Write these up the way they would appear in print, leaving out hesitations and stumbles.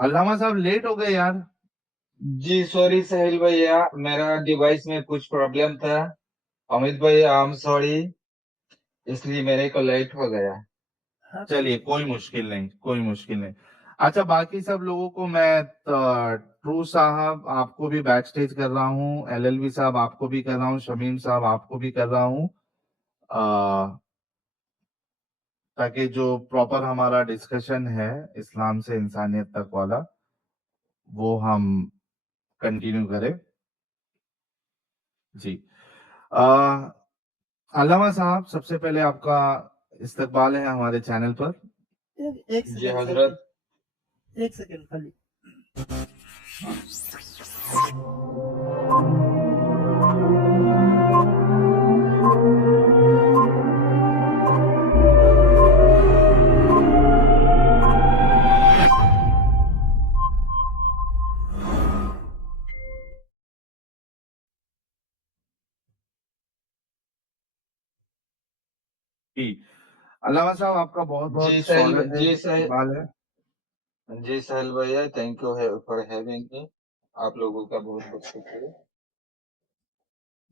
अल्लामा साहब लेट हो गए यार। जी सॉरी साहिल भैया, मेरा डिवाइस में कुछ प्रॉब्लम था। अमित भैया आई एम सॉरी, इसलिए मेरे को लेट हो गया। चलिए कोई मुश्किल नहीं, कोई मुश्किल नहीं। अच्छा, बाकी सब लोगों को मैं ट्रू साहब आपको भी बैक स्टेज कर रहा हूँ, एलएलबी साहब आपको भी कर रहा हूँ, शमीम साहब आपको भी कर रहा हूँ, ताकि जो प्रॉपर हमारा डिस्कशन है इस्लाम से इंसानियत तक वाला, वो हम कंटिन्यू करें। जी। आ, अल्लामा साहब, सबसे पहले आपका इस्तकबाल है हमारे चैनल पर। एक जी सेकंड सर, हजरत। एक सेकंड खाली। जी, अल्लामा साहब आपका बहुत जी बहुत साहिल स्वागत है, जी साहिल इस्तकबाल है। जी साहिल भैया, thank you for having me. आप लोगों का बहुत बहुत शुक्रिया।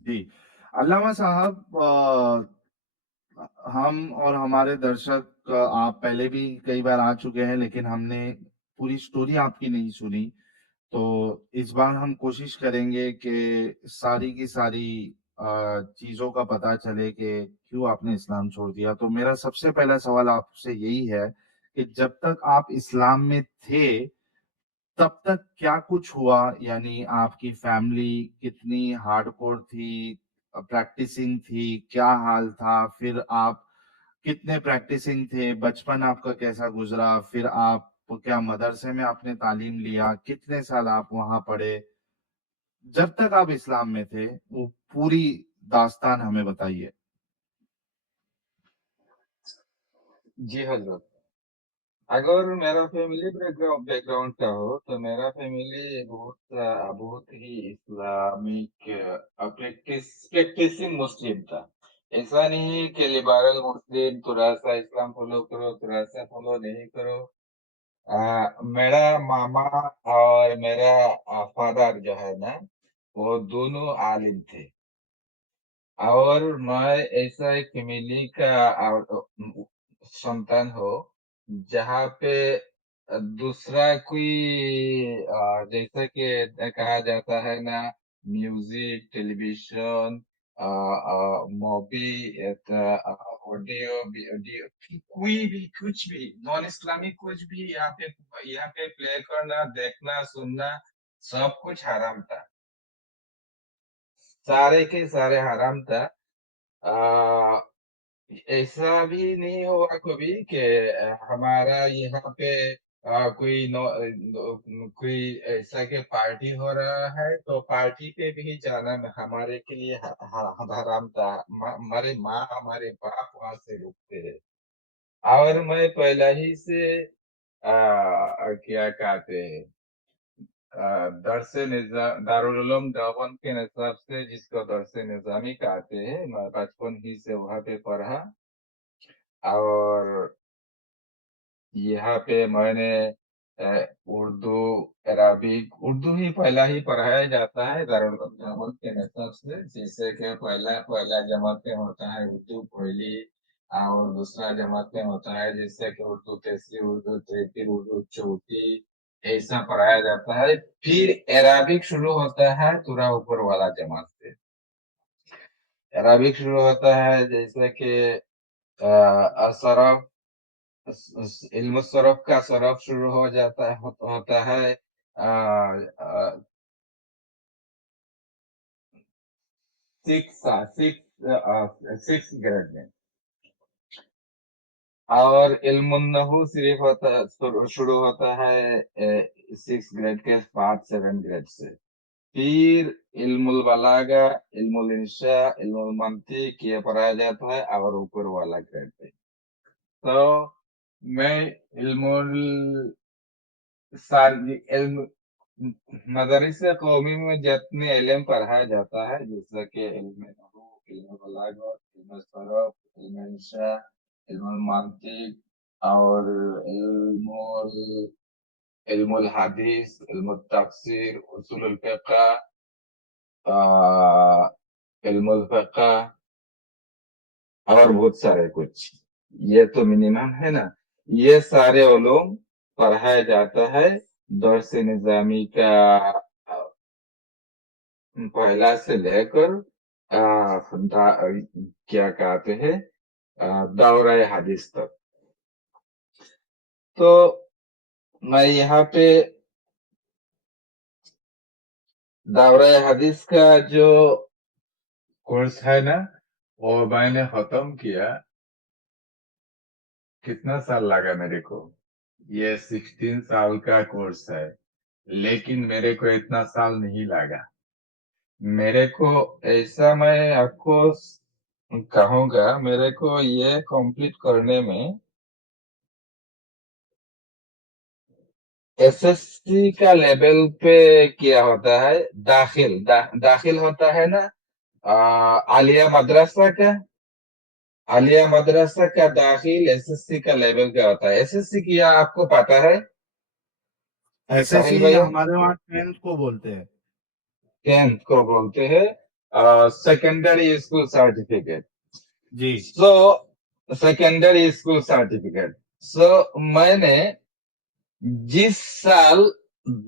जी, अल्लामा साहब, हम और हमारे दर्शक, आप पहले भी कई बार आ चुके हैं, लेकिन हमने पूरी स्टोरी आपकी नहीं सुनी। तो इस बार हम कोशिश करेंगे कि सारी की सारी चीजों का पता चले कि क्यों आपने इस्लाम छोड़ दिया। तो मेरा सबसे पहला सवाल आपसे यही है कि जब तक आप इस्लाम में थे, तब तक क्या कुछ हुआ? यानी आपकी फैमिली कितनी हार्डकोर थी, प्रैक्टिसिंग थी, क्या हाल था? फिर आप कितने प्रैक्टिसिंग थे? बचपन आपका कैसा गुजरा? फिर आप क्या मदरसे में आपने तालीम लिया? कितने साल आप वहां पढ़े? जब तक आप इस्लाम में थे, वो पूरी दास्तान हमें बताइए। जी हजरत, अगर मेरा फैमिली बैकग्राउंड का हो तो मेरा फैमिली बहुत ही इस्लामिक प्रैक्टिसिंग मुस्लिम था। ऐसा नहीं कि लिबरल मुस्लिम थोड़ा सा इस्लाम फॉलो करो थोड़ा सा फॉलो नहीं करो। मेरा मामा और मेरा फादर जो है ना, वो दोनों आलिम थे। और मैं ऐसा एक फैमिली का संतान हो जहाँ पे दूसरा कोई जैसा कि कहा जाता है ना, music, television, movie, audio audio, कोई भी कुछ भी नॉन इस्लामिक कुछ भी यहाँ पे प्ले करना, देखना, सुनना, सब कुछ हराम था। सारे के सारे हराम था। आ, ऐसा भी नहीं हुआ कभी कि हमारा यहाँ पे कोई ऐसा के पार्टी हो रहा है तो पार्टी पे भी जाना हमारे के लिए हराम था। हमारे माँ हमारे बाप वहां से रुकते हैं। और मैं पहला ही से क्या कहते हैं, दरसे निजाम दारुल उलूम देवबंद के निसाब से, जिसको दरसे निजामी कहते हैं, मैं बचपन ही से वहां पे पढ़ा। और यहाँ पे मैंने उर्दू, अरबिक, उर्दू ही पहला ही पढ़ाया जाता है दारुल उलूम देवबंद के निसाब से। जैसे कि पहला पहला जमात में होता है उर्दू पहली, और दूसरा जमात में होता है जैसे कि उर्दू तीसरी, उर्दू तृतीय, उर्दू चौथी, ऐसा पढ़ाया जाता है। फिर अरबिक शुरू होता है थोड़ा ऊपर वाला जमात से। अरबिक शुरू होता है जैसे कि असरफ, इल्म सरफ का सरफ शुरू हो जाता है, होता है सिक्स सिक्स ग्रेड में। और इल्म नहू सिर्फ शुरू होता है सिक्स ग्रेड के बाद, सेवन ग्रेड से। फिर इल्मुल बलागा, इल्मुल इंशा, इल्मुल मंतिक ये पढ़ाया जाता है और ऊपर वाला ग्रेड पे। तो मैं इल्मुल सारी इल्म मदरस कौमी में जितने इल्म पढ़ाया जाता है जैसे कि इल्म नहू, इल्म बलागा, इल्म सरफ, इल्म इंशा, इल्म मंतिक और इल्मुल علم الحدیث، علم التفسیر، اصول الفقہ، آ، علم الفقہ اور بہت سارے کچھ. یہ تو منیمم ہے نا. یہ سارے علوم پڑھایا جاتا ہے درس نظامی کا پہلا سے لے کر کیا کہتے ہیں دورہ حدیث تک. تو میں یہاں پہ دورہ حدیث کا جو کورس ہے نا وہ میں نے ختم کیا. کتنا سال لگا میرے کو؟ یہ 16 سال کا کورس ہے، لیکن میرے کو اتنا سال نہیں لگا. میرے کو ایسا میں آپ کو کہوں گا، میرے کو یہ کمپلیٹ کرنے میں ایس ایس سی کا لیول پہ کیا ہوتا ہے داخل ہوتا ہے نا عالیہ مدرسہ کا داخل ایس ایس سی کا لیول کا ہوتا ہے. ایس ایس سی کیا آپ کو پتا ہے ساحل بھائی؟ ہمارے وہاں 10th کو بولتے ہیں. 10th کو بولتے ہیں سیکنڈری اسکول سرٹیفکیٹ. جی سو سیکنڈری اسکول سرٹیفکیٹ. سو میں نے جس سال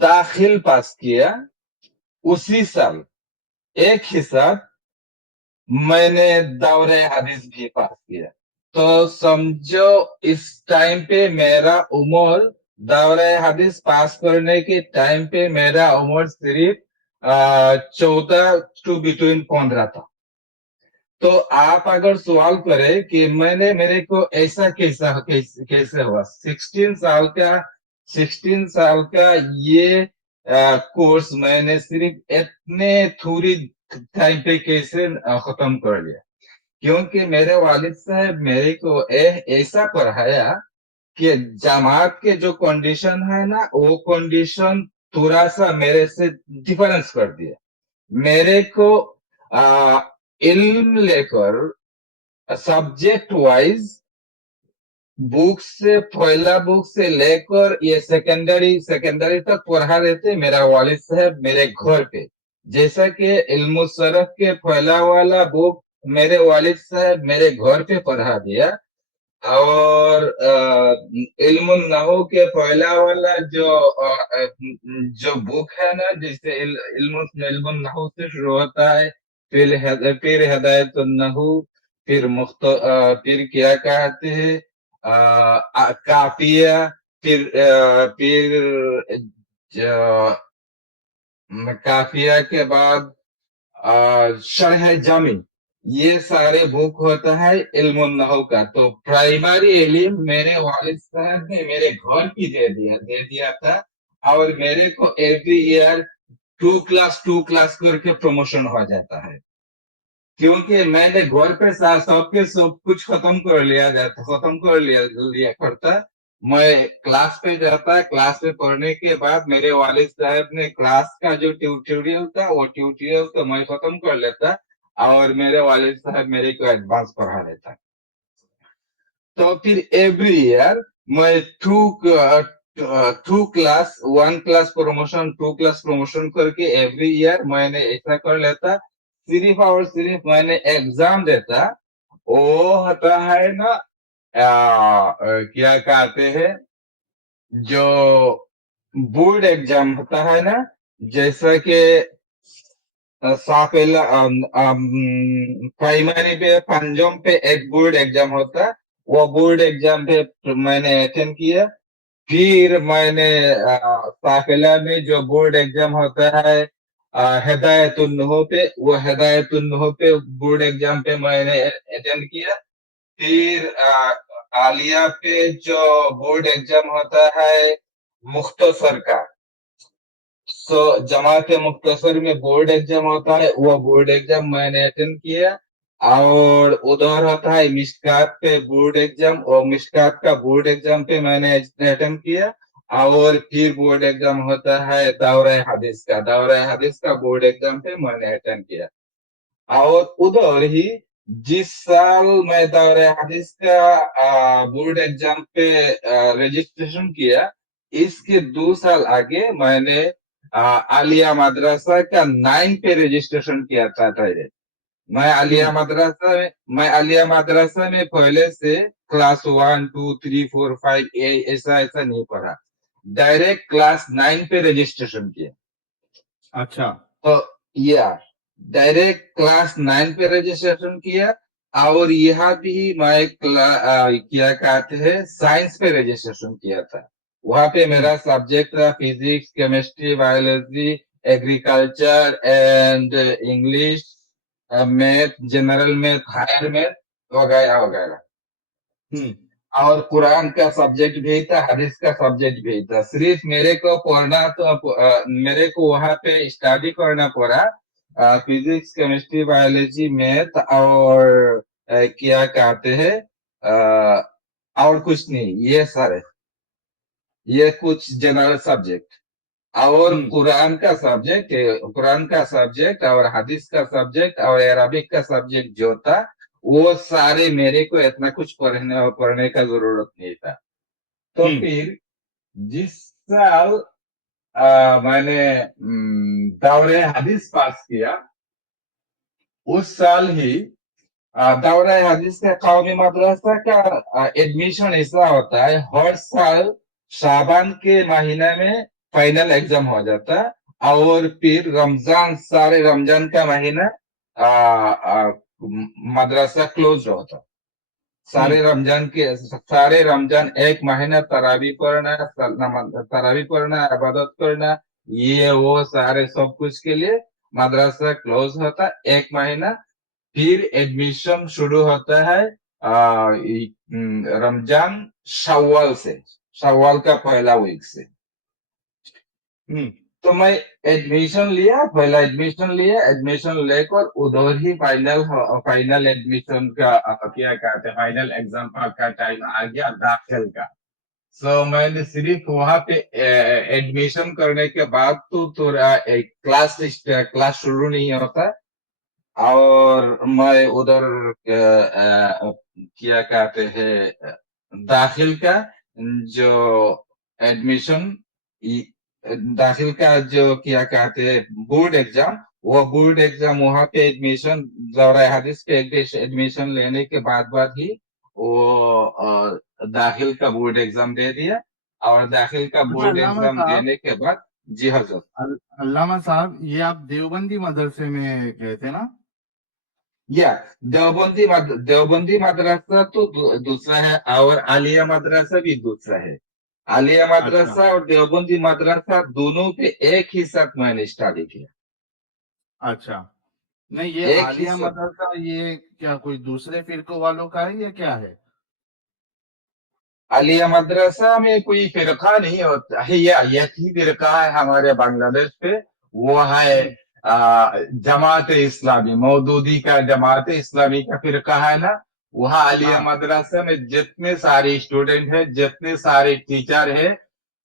داخل پاس کیا اسی سال ایک ہی ساتھ میں نے دورہ حدیث بھی پاس کیا. تو سمجھو اس ٹائم پہ میرا عمر دورہ حدیث پاس کرنے کے ٹائم پہ میرا عمر صرف 14 ٹو بٹوین 15 تھا. تو آپ اگر سوال کرے کہ میرے کو ایسا کیسے ہوا 16 سال کا یہ کورس میں نے صرف اتنے تھوڑی ٹائم پہ کیسے ختم کر لیا؟ کیونکہ میرے والد صاحب میرے کو ایسا پڑھایا کہ جماعت کے جو کنڈیشن ہے نا وہ کنڈیشن تھوڑا سا میرے سے ڈفرنس کر دیا. میرے کو علم لے کر سبجیکٹ وائز بک سے پہلا بک سے لے کر یہ سیکنڈری تک پڑھا دیتے میرا والد صاحب میرے گھر پہ. جیسا کہ علم الصرف کے پہلا والا بک میرے والد صاحب میرے گھر پہ پڑھا دیا، اور علم النحو کے پہلا والا جو بک ہے نا جسے علم النحو سے شروع ہوتا ہے، پھر ہدایت النحو، پھر کیا کہتے ہیں کافیہ، پھر کافیہ کے بعد شرح جامی. یہ سارے بک ہوتا ہے علم النحو کا. تو پرائمری علم میرے والد صاحب نے میرے گھر کی دے دیا تھا، اور میرے کو ایوری ایئر 2 کلاس کر کے پروموشن ہو جاتا ہے. کیونکہ میں نے گھر پہ سب کچھ ختم کر لیا کرتا. میں کلاس پہ جاتا، کلاس پہ پڑھنے کے بعد میرے والد صاحب نے کلاس کا جو ٹیوٹوریل تھا وہ ٹیوٹوریل تو میں ختم کر لیتا، اور میرے والد صاحب میرے کو ایڈوانس پڑھا لیتا. تو پھر ایوری ایئر میں 1 کلاس پروموشن 2 کلاس پروموشن کر کے ایوری ایئر میں نے ایسا کر لیتا. صرف اور صرف میں نے ایگزام دیتا، وہ ہوتا ہے نا کیا کہتے ہیں جو بورڈ ایگزام ہوتا ہے نا، جیسا کہ پرائمری پہ پنجم پہ ایک بورڈ ایگزام ہوتا ہے، وہ بورڈ ایگزام پہ میں نے اٹینڈ کیا. پھر میں نے سافلہ میں جو بورڈ ایگزام ہوتا ہے ہدایت النحو پہ، وہ ہدایت النحو پہ بورڈ ایگزام پہ میں نے اٹینڈ کیا. پھر عالیہ پہ جو بورڈ ایگزام ہوتا ہے مختصر کا، سو جماعت مختصر میں بورڈ ایگزام ہوتا ہے، وہ بورڈ ایگزام میں نے اٹینڈ کیا. اور ادھر ہوتا ہے مشکات پہ بورڈ ایگزام، اور مشکات کا بورڈ ایگزام پہ میں نے اٹینڈ کیا. اور پھر بورڈ ایگزام ہوتا ہے دورہ حدیث کا بورڈ ایگزام پہ میں نے اٹینڈ کیا. اور ادھر ہی جس سال میں دورہ حدیث کا بورڈ ایگزام پہ رجسٹریشن کیا इसके 2 साल आगे मैंने आलिया मदरसा का 9 पे रजिस्ट्रेशन किया था डायरेक्ट। मैं आलिया मदरसा में पहले से क्लास 1 2 3 4 5 ऐसा ऐसा नहीं पढ़ा, डायरेक्ट क्लास 9 पे रजिस्ट्रेशन किया। अच्छा। तो या डायरेक्ट क्लास 9 पे रजिस्ट्रेशन किया, और यहाँ भी मैं क्या कहते हैं साइंस पे रजिस्ट्रेशन किया था। वहां पे मेरा सब्जेक्ट था physics, chemistry, biology, agriculture and English, math, general math, higher math वगैरह वगैरह। और कुरान का सब्जेक्ट भी था, हदीस का सब्जेक्ट भी था। सिर्फ मेरे को पढ़ना तो मेरे को वहां पे स्टडी करना पड़ा फिजिक्स, केमिस्ट्री, बायोलॉजी, मैथ और क्या कहते हैं और कुछ नहीं, ये कुछ जनरल सब्जेक्ट और कुरान का सब्जेक्ट और हदीस का सब्जेक्ट और अरबिक का सब्जेक्ट जो था, वो सारे मेरे को इतना कुछ पढ़ने का जरूरत नहीं था। तो फिर जिस साल मैंने दौरे हदीस पास किया, उस साल ही दौरा हदीस का कौमी मदरसा का एडमिशन ऐसा होता है, हर साल शाबान के महीने में फाइनल एग्जाम हो जाता, और फिर सारे रमजान का महीना मदरसा क्लोज होता। सारे रमजान एक महीना तरावी पढ़ना, इबादत करना, ये वो सारे सब कुछ के लिए मदरसा क्लोज होता एक महीना। फिर एडमिशन शुरू होता है रमजान शव्वाल का पहला वीक से। तो मैं पहला एडमिशन लेकर उधर ही फाइनल एडमिशन का क्या कहते हैं, फाइनल एग्जाम का टाइम आ गया दाखिल का। सो मैंने सिर्फ वहां पे एडमिशन करने के बाद तो थोड़ा क्लास शुरू नहीं होता, और मैं उधर क्या कहते हैं दाखिल का जो एडमिशन दाखिल का जो क्या कहते हैं बोर्ड एग्जाम, वो बोर्ड एग्जाम वहां पे एडमिशन दौरा हदीस पे एडमिशन लेने के बाद ही वो दाखिल का बोर्ड एग्जाम दे दिया, और दाखिल का बोर्ड अल्लामा एग्जाम साहब देने के बाद जी हजरत। अल्लामा साहब, ये आप देवबंदी मदरसे में गए थे ना? या देवबंदी मदरसा तो दूसरा है, और आलिया मदरसा भी दूसरा है। आलिया अच्छा मदरसा और देवबंदी मदरसा दोनों पे एक ही साथ मैंने स्टडी किया। अच्छा। नहीं, ये एक ही आलिया साथ मदरसा ये क्या कोई दूसरे फिरकों वालों का है या क्या है? आलिया मदरसा में कोई फिरका नहीं होता है, या एक ही फिरका है हमारे बांग्लादेश पे, वो है जमात इस्लामी, मौदूदी का जमात इस्लामी का फिरका है ना। वहाँ आलिया हाँ। मदरसा में जितने सारे स्टूडेंट हैं, जितने सारे टीचर हैं,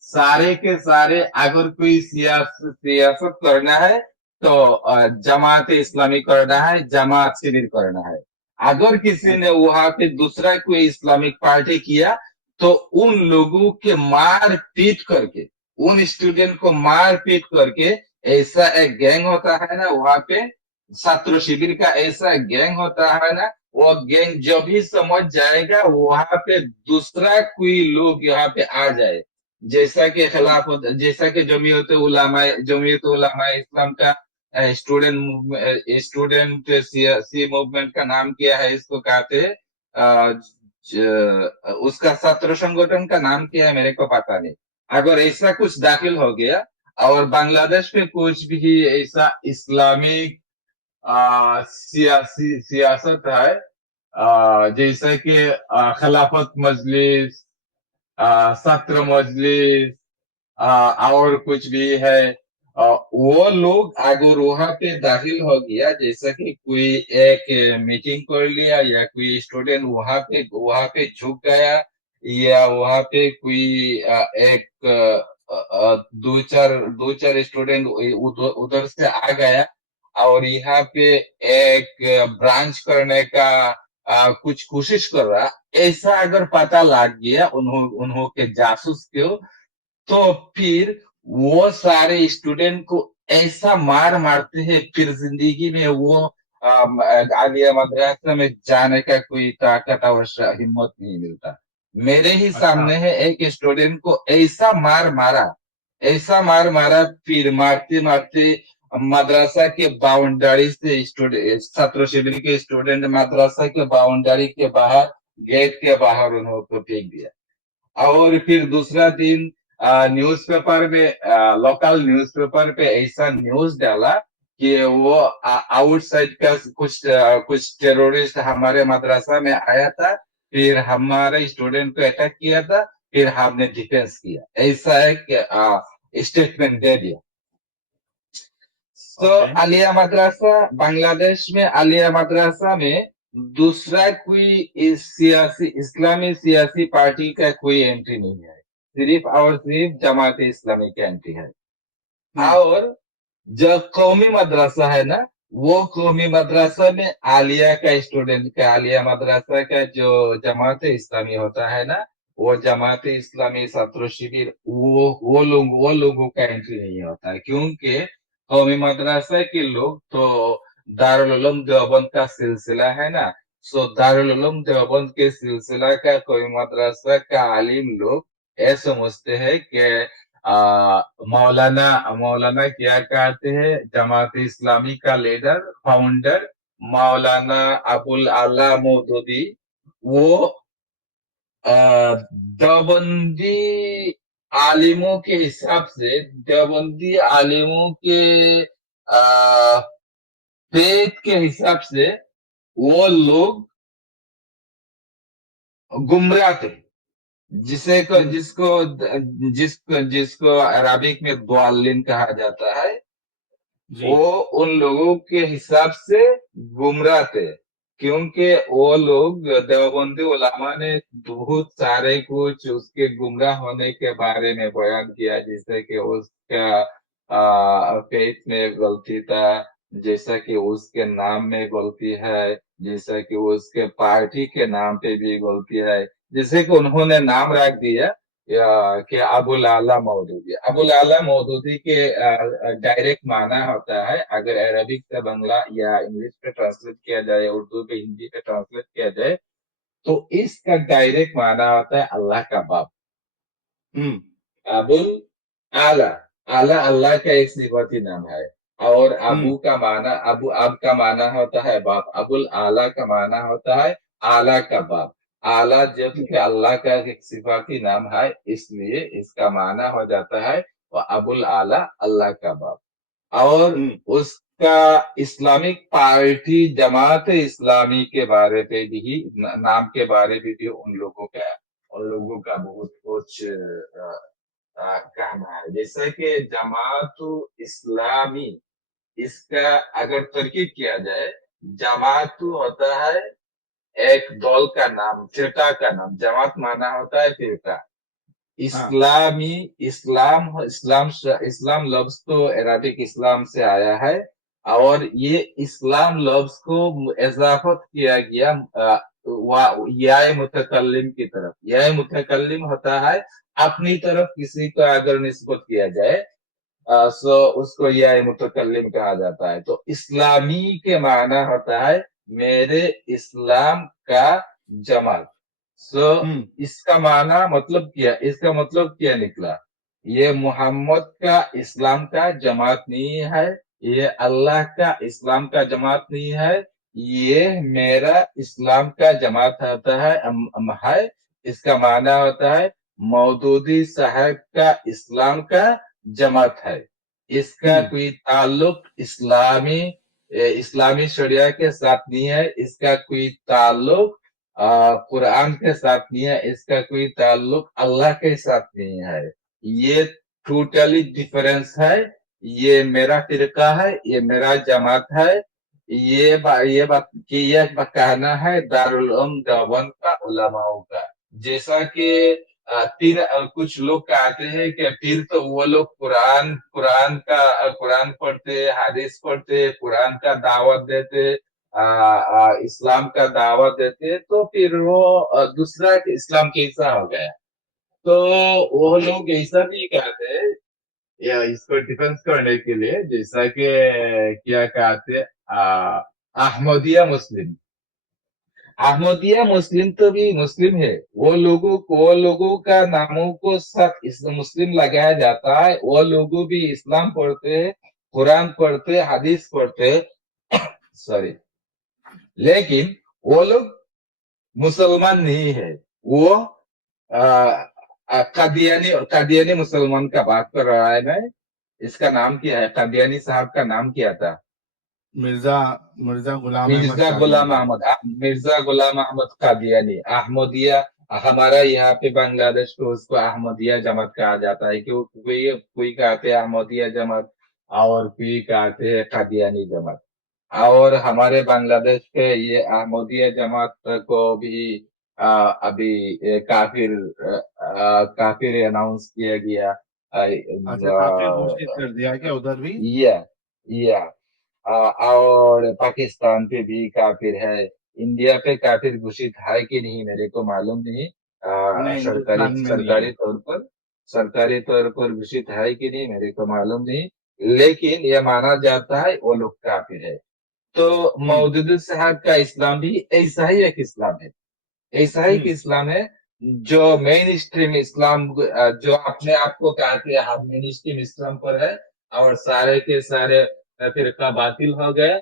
सारे के सारे अगर कोई सियासत करना है तो जमात इस्लामी करना है, जमात शिविर करना है। अगर किसी ने वहां पे दूसरा कोई इस्लामिक पार्टी किया तो उन लोगों के मार पीट करके, उन स्टूडेंट को मार पीट करके, ऐसा एक गैंग होता है ना वहां पे, छात्र शिविर का ऐसा गैंग होता है ना, वो गैंग जब भी समझ जाएगा वहां पे दूसरा कोई लोग यहाँ पे आ जाए, जैसा कि जमीयत उलमा इस्लाम का स्टूडेंट सी मूवमेंट का नाम क्या है, इसको कहते हैं उसका छात्र संगठन का नाम क्या है मेरे को पता नहीं। अगर ऐसा कुछ दाखिल हो गया और बांग्लादेश में कुछ भी ऐसा इस्लामिक सियासत है, जैसे कि खिलाफत मजलिस, सत्र मजलिस, और कुछ भी है, वो लोग अगर वहां पे दाखिल हो गया, जैसा कि कोई एक मीटिंग कर लिया या कोई स्टूडेंट वहां पे झुक गया, या वहां पे कोई एक दो चार स्टूडेंट उधर से आ गया और यहाँ पे एक ब्रांच करने का कुछ कोशिश कर रहा, ऐसा अगर पता लग गया उन्हों के जासूस को, तो फिर वो सारे स्टूडेंट को ऐसा मार मारते हैं, फिर जिंदगी में वो आलिया मदरसा में जाने का कोई ताकत और हिम्मत नहीं मिलता। मेरे ही अच्छा सामने है एक स्टूडेंट को ऐसा मार मारा, फिर मारते मारते मदरसा के बाउंड्री से स्टूडेंट, छात्र शिविर के स्टूडेंट मदरसा के बाउंड्री के बाहर, गेट के बाहर उन्होंने फेंक दिया। और फिर दूसरा दिन न्यूज़पेपर में, लोकल न्यूज़पेपर पे ऐसा न्यूज़ डाला कि वो आउटसाइड का कुछ टेररिस्ट हमारे मदरसा में आया था, फिर हमारे स्टूडेंट को अटैक किया था, फिर हमने डिफेंस किया, ऐसा एक स्टेटमेंट दे दिया। तो ओके आलिया मदरसा, बांग्लादेश में आलिया मदरसा में दूसरा कोई सियासी, इस्लामी सियासी पार्टी का कोई एंट्री नहीं है, सिर्फ और सिर्फ जमात इस्लामी की एंट्री है। और जो कौमी मदरसा है ना, वो कौमी मदरसा में आलिया का स्टूडेंट का, आलिया मदरसा का जो जमात इस्लामी होता है ना, वो जमात इस्लामी छात्र शिविर, वो लोगों का एंट्री नहीं होता है, क्योंकि कौमी मदरसा के लोग तो दारुल उलूम देवबंद का सिलसिला है ना, सो दारुल उलूम देवबंद के सिलसिला का कौमी मदरसा का आलिम लोग ये समझते हैं कि मौलाना मौलाना क्या कहते हैं, जमात इस्लामी का लीडर, फाउंडर मौलाना अबुल आला मौदूदी, वो देवबंदी आलिमों के हिसाब से, देवबंदी आलिमों के फेथ के हिसाब से वो लोग गुमराह थे, जिसको अरबिक में द्वालिन कहा जाता है, जी वो उन लोगों के हिसाब से गुमराह थे, क्योंकि वो लोग देवबंदी उलमा ने बहुत सारे कुछ उसके गुमराह होने के बारे में बयान किया, जैसे कि उसका फेथ में गलती था, जैसा कि उसके नाम में गलती है, जैसा कि उसके पार्टी के नाम पे भी गलती है, जैसे कि उन्होंने नाम रख दिया कि अबुल आला मौदूदी। अबुल आला मौदूदी के डायरेक्ट माना होता है, अगर अरबिक से बंगला या इंग्लिश पे ट्रांसलेट किया जाए, उर्दू पे हिंदी पे ट्रांसलेट किया जाए, तो इसका डायरेक्ट माना होता है अल्लाह का बाप। अबुल आला, आला अल्लाह का एक सिफाती नाम है, और अबू का माना, अब का माना होता है बाप, अबुल आला का माना होता है आला का बाप। आला जबकि अल्लाह का एक सिफाती नाम है, इसलिए इसका माना हो जाता है वो अबुल आला, अल्लाह का बाप। और उसका इस्लामिक पार्टी जमात इस्लामी के बारे पे भी, नाम के बारे में भी उन लोगों का बहुत कुछ कहना है, जैसे कि जमात इस्लामी, इसका अगर तरकीब किया जाए, जमात होता है एक दल का नाम, फिरका का नाम, जमात माना होता है फिरका। इस्लामी, इस्लाम लफ्ज तो अरबिक इस्लाम से आया है, और ये इस्लाम लफ्ज को इजाफत किया गया याए मुतकल्लिम की तरफ। याए मुतकल्लिम होता है अपनी तरफ किसी को अगर निस्बत किया जाए, सो उसको याए मुतकल्लिम कहा जाता है। तो इस्लामी के माना होता है मेरे इस्लाम का जमात। सो इसका माना मतलब क्या, इसका मतलब क्या निकला, ये मोहम्मद का इस्लाम का जमात नहीं है, ये अल्लाह का इस्लाम का जमात नहीं है, ये मेरा इस्लाम का जमात होता है, है। इसका माना होता है मौदूदी साहब का इस्लाम का जमात है। इसका कोई ताल्लुक इस्लामी शरिया के साथ नहीं है, इसका कोई ताल्लुक कुरान के साथ नहीं है, इसका कोई ताल्लुक अल्लाह के साथ नहीं है। ये टोटली डिफरेंस है। ये मेरा फिरका है, ये मेरा जमात है, ये बात कि यह कहना है दारुल उलूम देवबंद का उलमाओं का। जैसा कि फिर कुछ लोग कहते हैं कि फिर तो वो लोग कुरान पढ़ते, हदीस पढ़ते, कुरान का दावत देते, इस्लाम का दावत देते, तो फिर वो दूसरा इस्लाम कैसा हो गया। तो वो लोग ऐसा भी कहते हैं या इसको डिफेंस करने के लिए, जैसा कि क्या कहते हैं, अहमदिया मुस्लिम। अहमदिया मुस्लिम तो भी मुस्लिम है, वो लोगों का नामों को साथ इस मुस्लिम लगाया जाता है। वो लोगों भी इस्लाम पढ़ते हैं, कुरान पढ़ते हैं, हदीस पढ़ते हैं, सॉरी, लेकिन वो लोग मुसलमान नहीं है। वो कादियानी मुसलमान का बात कर रहा है मैं। इसका नाम क्या है? कादियानी साहब का नाम क्या था? मिर्जा मिर्जा गुलाम अहमद कादियानी। मिर्जा गुलाम अहमद कादियानी। अहमदिया, हमारा यहाँ पे बांग्लादेश को उसको अहमदिया जमात कहा जाता है, क्यों? कोई कहते हैं अहमदिया जमात और कोई कहते हैं कादियानी जमात। और हमारे बांग्लादेश के ये अहमदिया जमात को भी अभी काफिर अनाउंस किया गया। अच्छा, काफिर घोषित कर दिया क्या उधर भी? या या और पाकिस्तान पे भी काफिर है। इंडिया पे काफिर घोषित है कि नहीं मेरे को मालूम नहीं। नहीं, हिंदुस्तान में नहीं है। सरकारी तौर पर घोषित है कि नहीं मेरे को मालूम नहीं, लेकिन यह माना जाता है वो लोग काफिर है। तो मौदूदी साहब का इस्लाम भी ऐसा ही एक इस्लाम है, ऐसा ही एक इस्लाम है जो मेन स्ट्रीम इस्लाम, जो अपने आप को कहते हैं हम मेन स्ट्रीम इस्लाम पर है, और सारे के सारे फिरका बातिल हो गए।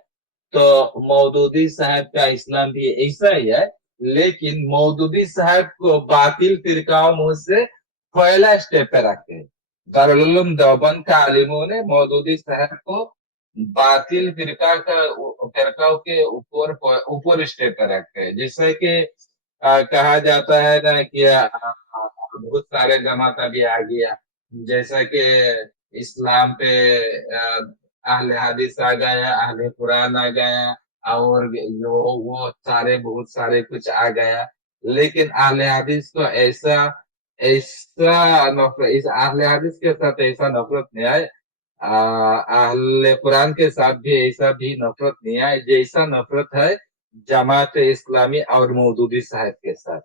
तो मौदूदी साहब का इस्लाम भी ऐसा ही है, लेकिन मौदूदी साहब को बातिल फिरकाओं मुंह से पहला स्टेप पे रखते हैं। दारुल उलूम देवबंद का आलिमों ने मौदूदी साहब को बातिल फिरकाओं के ऊपर स्टेप पे रखते हैं। जैसे कि कहा जाता है ना कि बहुत सारे जमात अभी आ गया, जैसा कि इस्लाम पे अहले हदीस आ गया, अहले कुरान आ गया, और वो सारे बहुत सारे कुछ आ गया। लेकिन अहले हदीस को ऐसा ऐसा नफरत, इस अहले हदीस के साथ ऐसा नफरत नहीं है, अहले कुरान के साथ भी ऐसा भी नफरत नहीं है जैसा नफरत है जमात इस्लामी और मौदूदी साहब के साथ।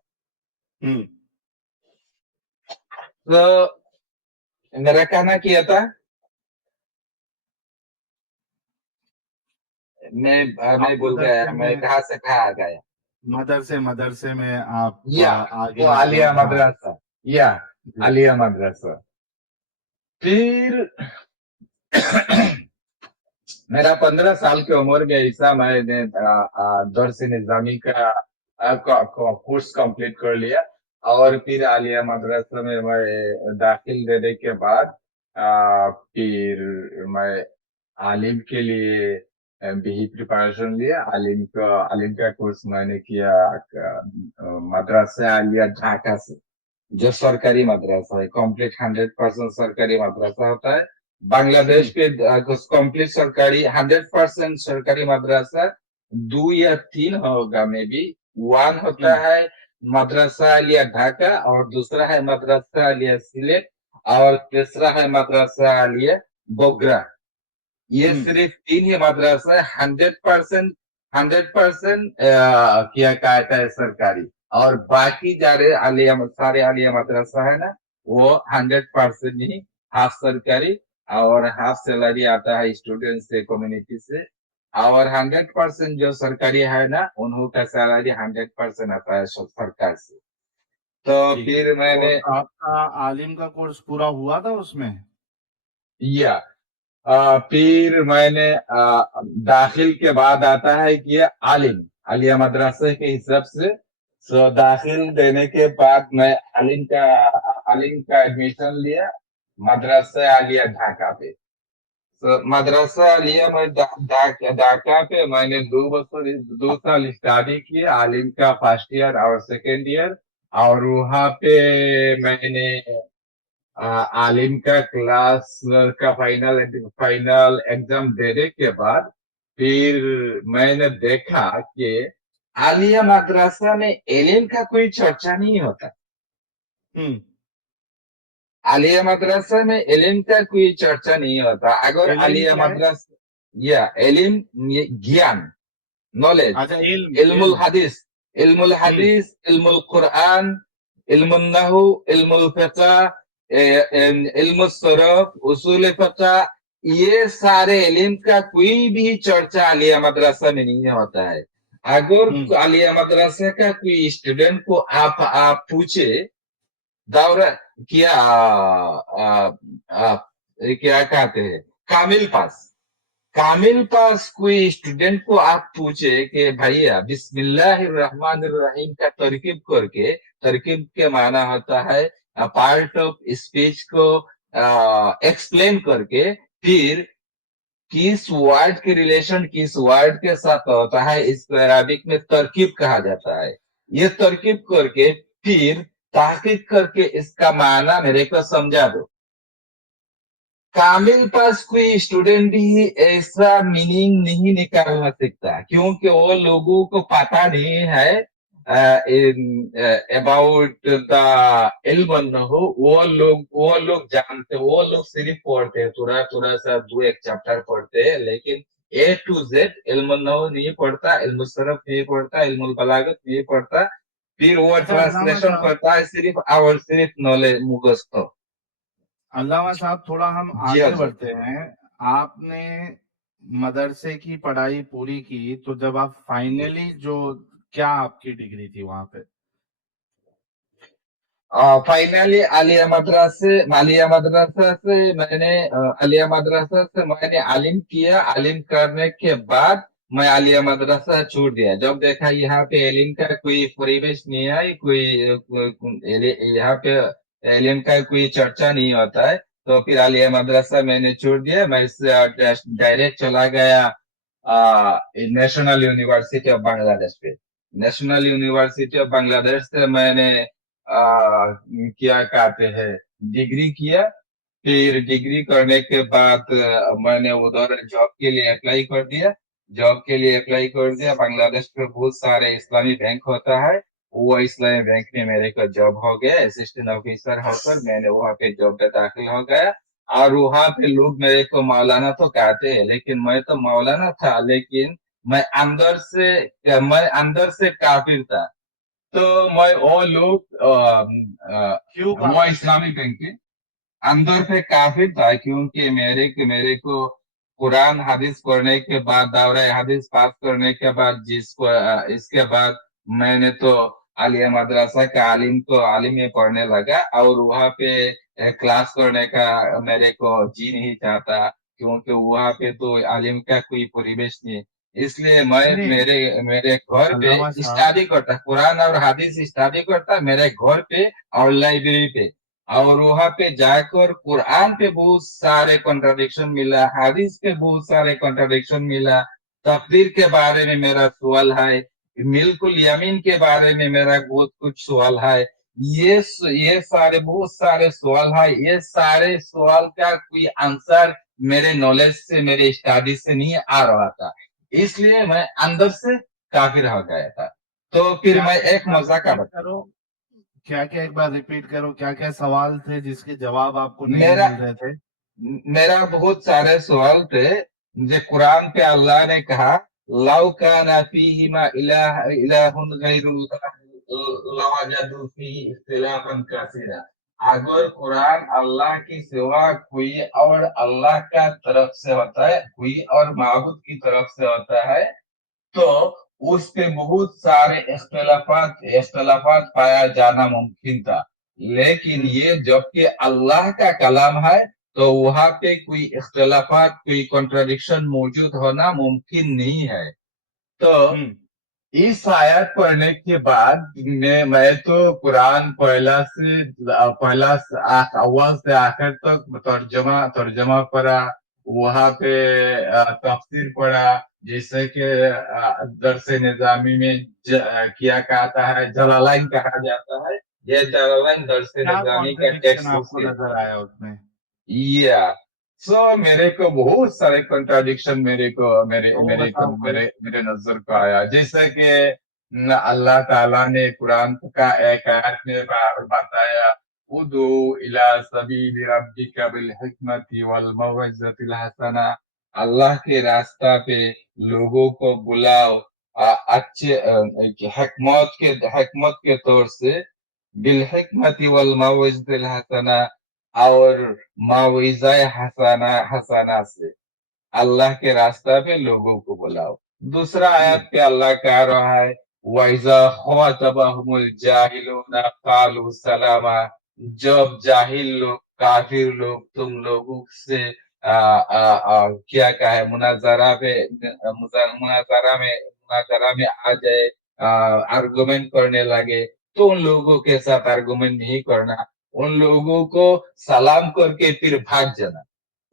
तो मेरा कहना किया था, मैं भूल गया मैं कहाँ से कहाँ आ गया। मदरसे में आप या आगे वो आलिया हाँ। मदरसा, या आलिया मदरसा। फिर मेरा 15 साल की उम्र में ऐसा मैंने दर्स निजामी का कोर्स कंप्लीट कर लिया, और फिर आलिया मदरसा में मैं दाखिल देने के बाद फिर मैं आलिम के लिए भी प्रिपरेशन लिया। आलिम का कोर्स मैंने किया मदरसा आलिया ढाका से, जो सरकारी मदरसा है, कंप्लीट 100% सरकारी मदरसा होता है। बांग्लादेश के कंप्लीट सरकारी 100% सरकारी मदरसा 2 या 3 होगा, मे बी 1 होता है मदरसा आलिया ढाका, और दूसरा है मदरसा आलिया सिलेट, और तीसरा है मदरसा आलिया बोगरा। ये सिर्फ 3 ही मदरसा है 100% क्या कहता है सरकारी, और बाकी सारे आलिया मदरसा है ना, वो 100% ही हाफ सरकारी और हाफ सैलरी आता है स्टूडेंट से, कम्युनिटी से। और 100% जो सरकारी है ना, उन्हों का सैलरी 100% आता है सरकार से। तो फिर मैंने आपका आलिम का कोर्स पूरा हुआ था उसमें? या फिर मैंने दाखिल के बाद आता है कि आलिम आलिया मदरसे के हिसाब से। सो दाखिल देने के बाद मैं आलिम का एडमिशन लिया मदरसा आलिया ढाका पे। सो मदरसा आलिया में ढाका पे मैंने 2 साल स्टडी किया, आलिम का फर्स्ट ईयर और सेकेंड ईयर। और वहाँ पे मैंने आलिम का क्लास का फाइनल एग्जाम देने के बाद फिर मैंने देखा कि आलिया मदरसा में इल्म का कोई चर्चा नहीं होता। आलिया मदरसा में इल्म का कोई चर्चा नहीं होता। अगर आलिया मदरसा या इल्म ज्ञान, नॉलेज, अच्छा, इल्मुल हदीस, इल्मुल कुरान, علم النحو، علم الفقہ، علم الصرف، اصول فقہ، یہ سارے علم کا کوئی بھی چرچا عالیہ مدرسہ میں نہیں ہوتا ہے. اگر عالیہ مدرسہ کا کوئی اسٹوڈنٹ کو آپ پوچھے دورہ کیا کیا کہتے ہیں کامل پاس کوئی اسٹوڈنٹ کو آپ پوچھے کہ بھائیا بسم اللہ الرحمن الرحیم کا ترکیب کے معنی ہوتا ہے پارٹ آف اسپیچ کو ایکسپلین کر کے پھر کس ورڈ کے ریلیشن کس ورڈ کے ساتھ ہوتا ہے اس کو عربک میں ترکیب کہا جاتا ہے. یہ ترکیب کر کے پھر تحقیق کر کے اس کا معنی میرے کو سمجھا دو. کامل پاس کوئی اسٹوڈنٹ بھی ایسا میننگ نہیں نکالنا سکتا کیونکہ وہ لوگوں کو پتا نہیں ہے اباؤٹ دا علم النحو. وہ لوگ جانتے وہ لوگ صرف پڑھتے تھوڑا سا 2-1 چیپٹر پڑھتے لیکن A to Z علم النحو نہیں پڑھتا, علم الصرف نہیں پڑھتا, علم البلاغت نہیں پڑھتا, پھر وہ ٹرانسلیشن پڑھتا ہے صرف نالج مغز تو. علامہ صاحب تھوڑا ہم آگے بڑھتے ہیں. آپ نے مدرسے کی پڑھائی پوری کی تو جب آپ فائنلی کیا آپ کی ڈگری تھی وہاں پہ؟ فائنلی عالیہ مدرسہ سے میں نے عالم کیا. عالم کرنے کے بعد میں عالیہ مدرسہ چھوڑ دیا. جب دیکھا یہاں پہ علم کا کوئی پریویش نہیں ہے, یہاں پہ علم کا کوئی چرچا نہیں ہوتا ہے تو پھر عالیہ مدرسہ میں نے چھوڑ دیا. میں اس سے ڈائریکٹ چلا گیا نیشنل یونیورسٹی آف بنگلہ دیش پہ. نیشنل یونیورسٹی آف بنگلہ دیش سے میں نے کیا کہتے ہیں ڈگری کیا. پھر ڈگری کرنے کے بعد میں نے ادھر جاب کے لیے اپلائی کر دیا. بنگلہ دیش پہ بہت سارے اسلامی بینک ہوتا ہے, وہ اسلامی بینک میں میرے کو جاب ہو گیا اسسٹنٹ آفیسر ہو کر. میں نے وہاں پہ جاب پہ داخل ہو گیا اور وہاں پہ لوگ میرے کو مولانا تو کہتے ہیں لیکن میں تو مولانا تھا لیکن میں اندر سے کافر تھا. تو میں وہ لوگ وہ اسلامی بینک کے اندر سے کافر تھا کیونکہ میرے کو قرآن حدیث پڑھنے کے بعد دورہ حدیث پاس کرنے کے بعد اس کے بعد میں نے تو عالیہ مدرسہ کا عالم میں پڑھنے لگا اور وہاں پہ کلاس کرنے کا میرے کو جی نہیں چاہتا کیونکہ وہاں پہ تو عالم کا کوئی پریویش نہیں. اس لیے میں میرے گھر پہ اسٹڈی کرتا, قرآن اور حدیث اسٹڈی کرتا میرے گھر پہ اور لائبریری پہ. اور وہاں پہ جا کر قرآن پہ بہت سارے کنٹراڈکشن ملا, حدیث پہ بہت سارے کنٹراڈکشن ملا, تقدیر کے بارے میں میرا سوال ہے, ملک الیمین کے بارے میں میرا بہت کچھ سوال ہے. یہ سارے بہت سارے سوال ہے. یہ سارے سوال کا کوئی آنسر میرے نالج سے میرے اسٹڈی سے نہیں آ رہا تھا, اس لیے میں اندر سے کافر ہو گیا تھا. تو پھر میں ایک مذاق کرو کیا ایک بار ریپیٹ کرو کیا سوال تھے جس کے جواب آپ کو نہیں مل رہے تھے؟ میرا بہت سارے سوال تھے. مجھے قرآن پہ اللہ نے کہا لو کان فیہما الہ غیر اللہ لوجدوا فیہ اختلافا کثیرا. اگر قرآن اللہ کی سوا کوئی اور اللہ کا طرف سے ہوتا ہے, کوئی اور معبود کی طرف سے ہوتا ہے تو اس پہ بہت سارے اختلافات پایا جانا ممکن تھا. لیکن یہ جب کہ اللہ کا کلام ہے تو وہاں پہ کوئی اختلافات کوئی کنٹراڈکشن موجود ہونا ممکن نہیں ہے. تو اس آیت پڑھنے کے بعد میں تو قرآن پہلا اول سے آخر تک ترجمہ پڑھا, وہاں پہ تفسیر پڑھا, جیسے کہ درس نظامی میں کیا کہتا ہے جلالین کہا جاتا ہے. یہ جلالین درس نظامی کا ٹیکسٹ نظر آیا اس میں. میرے کو بہت سارے کنٹراڈکشن میرے نظر کو آیا. جیسے کہ اللہ تعالیٰ نے قرآن کا ایک آیت میں بتایا ادعو الی سبیل ربک بالحکمت والموعظۃ الحسنہ. اللہ کے راستہ پہ لوگوں کو بلاؤ اچھے حکمت کے طور سے بالحکمت والموعظۃ الحسنہ، اور موعظہ حسنہ سے اللہ کے راستہ پہ لوگوں کو بلاؤ۔ دوسرا آیت پہ اللہ کہہ رہا ہے وَإِذَا خَاطَبَهُمُ الْجَاهِلُونَ قَالُوا سَلَامًا، جب جاہل لوگ، کافر لوگ تم لوگوں سے کیا کہے مناظرہ میں آ جائے، آرگومنٹ کرنے لگے، تو ان لوگوں کے ساتھ آرگومنٹ نہیں کرنا، ان لوگوں کو سلام کر کے پھر بھاگ جانا۔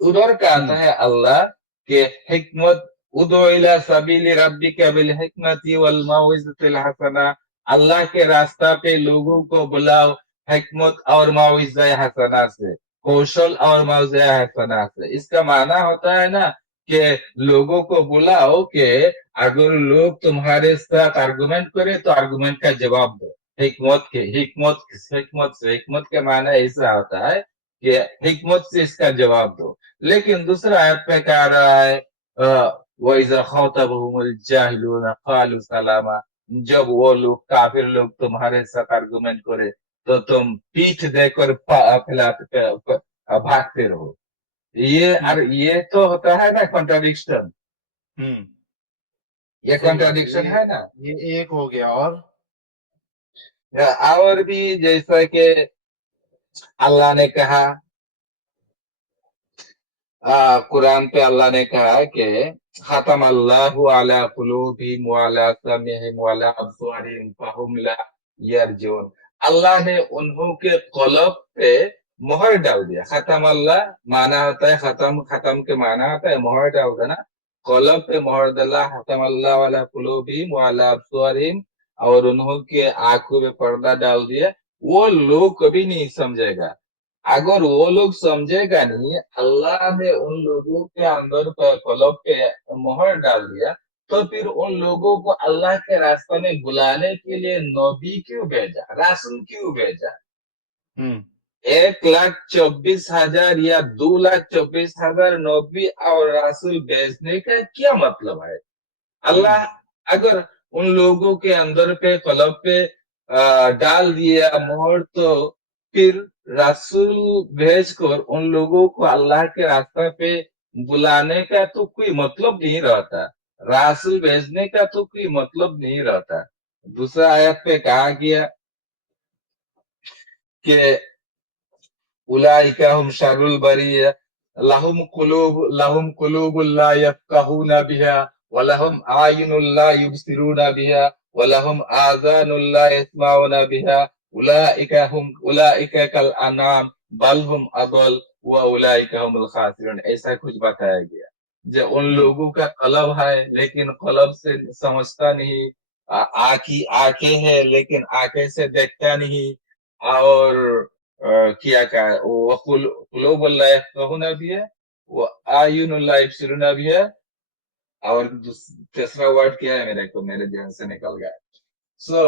ادھر کہتا ہے اللہ کہ حکمت ادعو الی سبیل ربک بالحکمت والموعظۃ الحسنہ، اللہ کے راستہ پہ لوگوں کو بلاؤ حکمت اور موعظہ حسنہ سے، کوشل اور موعظہ حسنہ سے۔ اس کا معنی ہوتا ہے نا کہ لوگوں کو بلاؤ کہ اگر لوگ تمہارے ساتھ آرگومنٹ کرے تو آرگومنٹ کا جواب دو حکمت کے معنی ایسا ہوتا ہے کہ حکمت سے اس کا جواب دو۔ لیکن دوسرا آیت پہ کہہ رہا ہے وَإِذَا خَاطَبَهُمُ الْجَاهِلُونَ قَالُوا سَلَامًا، جب وہ لوگ کافر لوگ تمہارے ساتھ آرگومنٹ کرے تو تم پیٹھ دے کر بھاگتے رہو۔ یہ تو ہوتا ہے نا کنٹراڈکشن، یہ کنٹراڈکشن ہے نا۔ یہ ایک ہو گیا، اور بھی جیسا کہ اللہ نے کہا قرآن پہ اللہ نے کہا کہ ختم اللہ علی قلوبہم وعلی سمعہم وعلی ابصارہم فہم لا یرجعون، اللہ نے انہوں کے قلب پہ مہر ڈال دیا۔ ختم اللہ معنی ہوتا ہے ختم کے معنی ہوتا ہے مہر ڈال دینا، قلب پہ مہر ڈالا، ختم اللہ علی قلوبہم وعلی ابصارہم، اور انہوں کے آنکھوں پہ پردہ ڈال دیا۔ وہ لوگ کبھی نہیں سمجھے گا، اگر وہ لوگ سمجھے گا نہیں، اللہ نے ان لوگوں کے اندر قلب پہ مہر ڈال دیا، تو پھر ان لوگوں کو اللہ کے راستہ میں بلانے کے لیے نبی کیوں بھیجا، رسول کیوں بھیجا؟ 1,24,000 یا 2,24,000 نبی اور رسول بھیجنے کا کیا مطلب ہے؟ اللہ اگر ان لوگوں کے اندر پہ قلب پہ ڈال دیا مہر، تو پھر رسول بھیج کر ان لوگوں کو اللہ کے راستہ پہ بلانے کا تو کوئی مطلب نہیں رہتا، رسول بھیجنے کا تو کوئی مطلب نہیں رہتا۔ دوسرا آیت پہ کہا گیا کہ اولئک ہم شر البریہ لہم قلوب لا یفقہون بہا ولہم اعین لا یبصرون بہا ولہم آذان لا یسمعون بہا اولئک کالانعام بل ہم اضل واولئک ہم الخاسرون۔ ایسا کچھ بتایا گیا جو ان لوگوں کا قلب ہے لیکن قلب سے سمجھتا نہیں، آنکھیں ہے لیکن آنکھیں سے دیکھتا نہیں، اور کیا کہا قلوب لا یفقہون بہا واعین لا یبصرون بہا، اور تیسرا ورڈ کیا ہے میرے ذہن سے نکل گیا۔ سو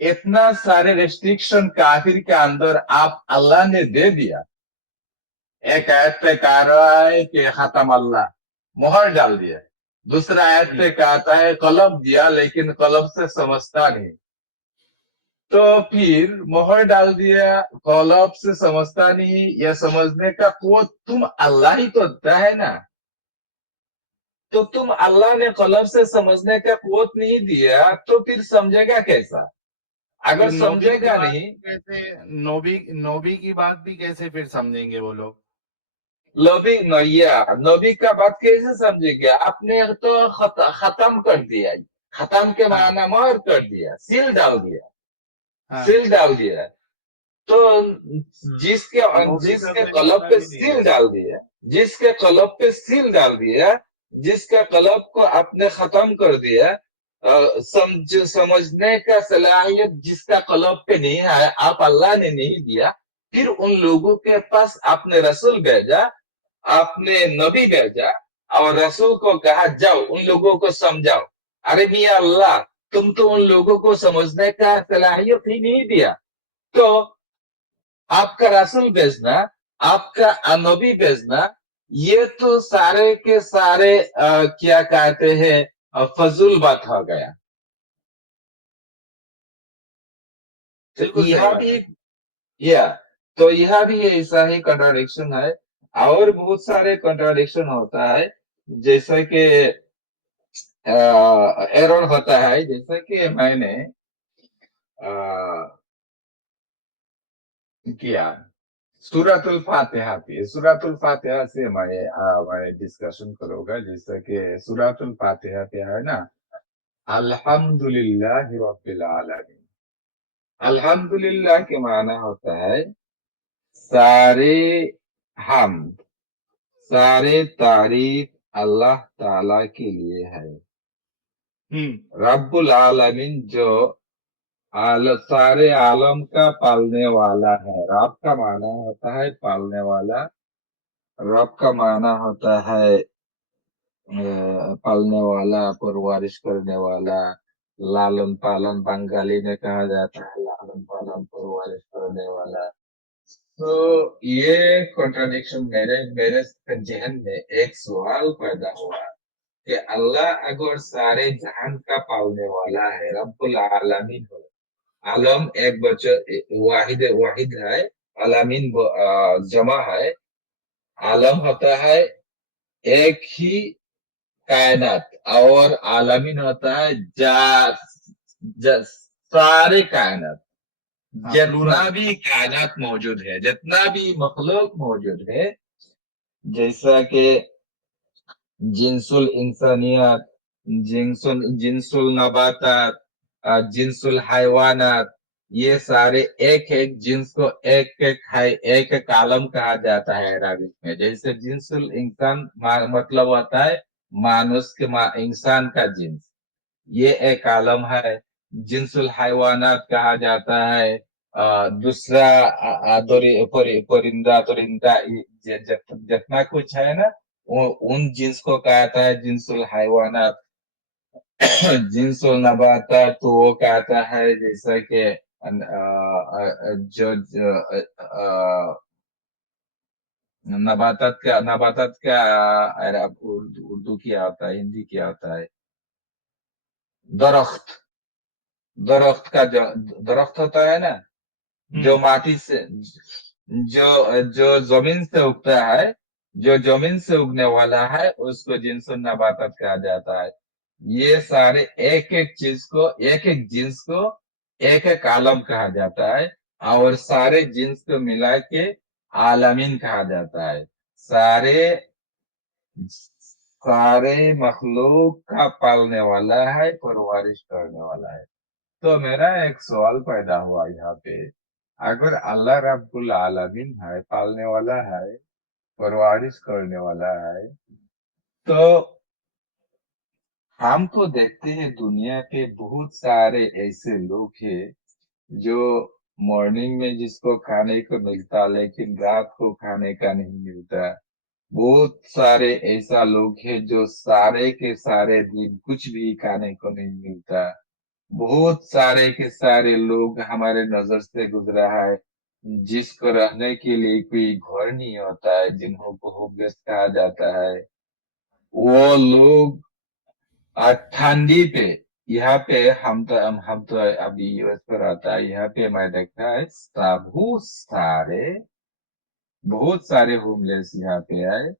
اتنا سارے ریسٹرکشن کافر کے اندر آپ اللہ نے دے دیا۔ ایک آیت پہ کہہ رہا ہے کہ ختم اللہ مہر ڈال دیا، دوسرا آیت پہ کہتا ہے قلب دیا لیکن قلب سے سمجھتا نہیں، تو پھر مہر ڈال دیا قلب سے سمجھتا نہیں، یا سمجھنے کا قوت تم اللہ ہی تو دیتا ہے نا، تو تم اللہ نے قلب سے سمجھنے کا قوت نہیں دیا تو پھر سمجھے گا کیسا؟ اگر سمجھے گا نہیں، نبی کی بات بھی کیسے پھر سمجھیں گے وہ لوگ؟ نبی کا بات کیسے سمجھے گا؟ آپ نے تو ختم کر دیا، ختم کے معنی مہر کر دیا، سیل ڈال دیا، سیل ڈال دیا، تو جس کے قلب پہ سیل ڈال دیا، جس کے قلب پہ سیل ڈال دیا، جس کا قلب کو آپ نے ختم کر دیا، سمجھنے کا صلاحیت جس کا قلب پہ نہیں ہے، آپ اللہ نے نہیں دیا، پھر ان لوگوں کے پاس آپ نے رسول بھیجا، آپ نے نبی بھیجا، اور رسول کو کہا جاؤ ان لوگوں کو سمجھاؤ۔ ارے میاں اللہ، تم تو ان لوگوں کو سمجھنے کا صلاحیت ہی نہیں دیا، تو آپ کا رسول بھیجنا، آپ کا نبی بھیجنا، یہ تو سارے کے سارے کیا کہتے ہیں فضول بات ہو گیا۔ तो बिल्कुल सही यह बात भी है। या तो यह भी ऐसा ही कंट्राडिक्शन है। और बहुत सारे कंट्राडिक्शन होता है, जैसा कि एरर होता है, जैसा कि मैंने अ, किया सूरतुल फातिहा पे। सूरतुल फातिहा से मैं डिस्कशन करूंगा। जैसा कि सूरतुल फातिहा पे है ना, अल्हम्दुलिल्लाहि रब्बिल आलमीन। अल्हम्दुलिल्लाह के माना होता है सारे हमद, सारे तारीफ अल्लाह ताला के लिए है। रब्बुल आलमीन जो सारे आलम का पालने वाला है। रब का माना होता है पालने वाला। रब का माना होता है पालने वाला, परवरिश करने वाला, लालन पालन बंगाली में कहा जाता है, लालन पालन परवरिश करने वाला। तो ये कॉन्ट्राडिक्शन मेरे मेरे जहन में एक सवाल पैदा हुआ कि अल्लाह अगर सारे जहान का पालने वाला है, रब्बुल आलमीन हो। आलम एक बच्चा वाहिद वाहिद है, आलमीन जमा है। आलम होता है एक ही कायनात, और आलमीन होता है सारे कायनात। जितना भी कायनात मौजूद है, जितना भी मखलूक मौजूद है, जैसा कि जिनसुल इंसानियत, जिनसुल नबातात, जिनसुल हैवानात, ये सारे एक एक जिन्स को एक एक आलम कहा जाता है अरबिक में। जैसे जिनसुल इंसान मतलब होता है मानुष के इंसान का जिन्स, ये एक आलम है। जिनसुल हैवानात कहा जाता है दूसरा परिंदा परिंदा जितना कुछ है ना, उन जिन्स को कहता है जिनसुल हैवानात। जिनसुल नबातात तो वो कहता है जैसा कि नबातात का उर्दू क्या होता है, हिंदी क्या होता है? दरख्त। दरख्त का जो दरख्त होता है ना, जो माटी से जो जमीन से उगता है, जो जमीन से उगने वाला है, उसको जिन्सुल नबातात कहा जाता है। ये सारे एक एक चीज को, एक एक जिन्स को एक एक आलम कहा जाता है, और सारे जिन्स को मिला के आलमीन कहा जाता है। सारे सारे मखलूक का पालने वाला है, परवरिश करने वाला है। तो मेरा एक सवाल पैदा हुआ यहाँ पे, अगर अल्लाह रब्बुल आलमीन है, पालने वाला है, परवरिश करने वाला है, तो हम तो देखते हैं दुनिया पे बहुत सारे ऐसे लोग हैं जो मॉर्निंग में जिसको खाने को मिलता, लेकिन रात को खाने का नहीं मिलता। बहुत सारे ऐसा लोग हैं जो सारे के सारे दिन कुछ भी खाने को नहीं मिलता। बहुत सारे के सारे लोग हमारे नजर से गुजरा है जिसको रहने के लिए कोई घर नहीं होता है, जिन्हों को होमलेस कहा जाता है। वो लोग ठंडी पे, यहाँ पे हम तो अभी यूएस पर रहता है, यहाँ पे मैं देखता है बहुत सारे होमलेस यहाँ पे आए,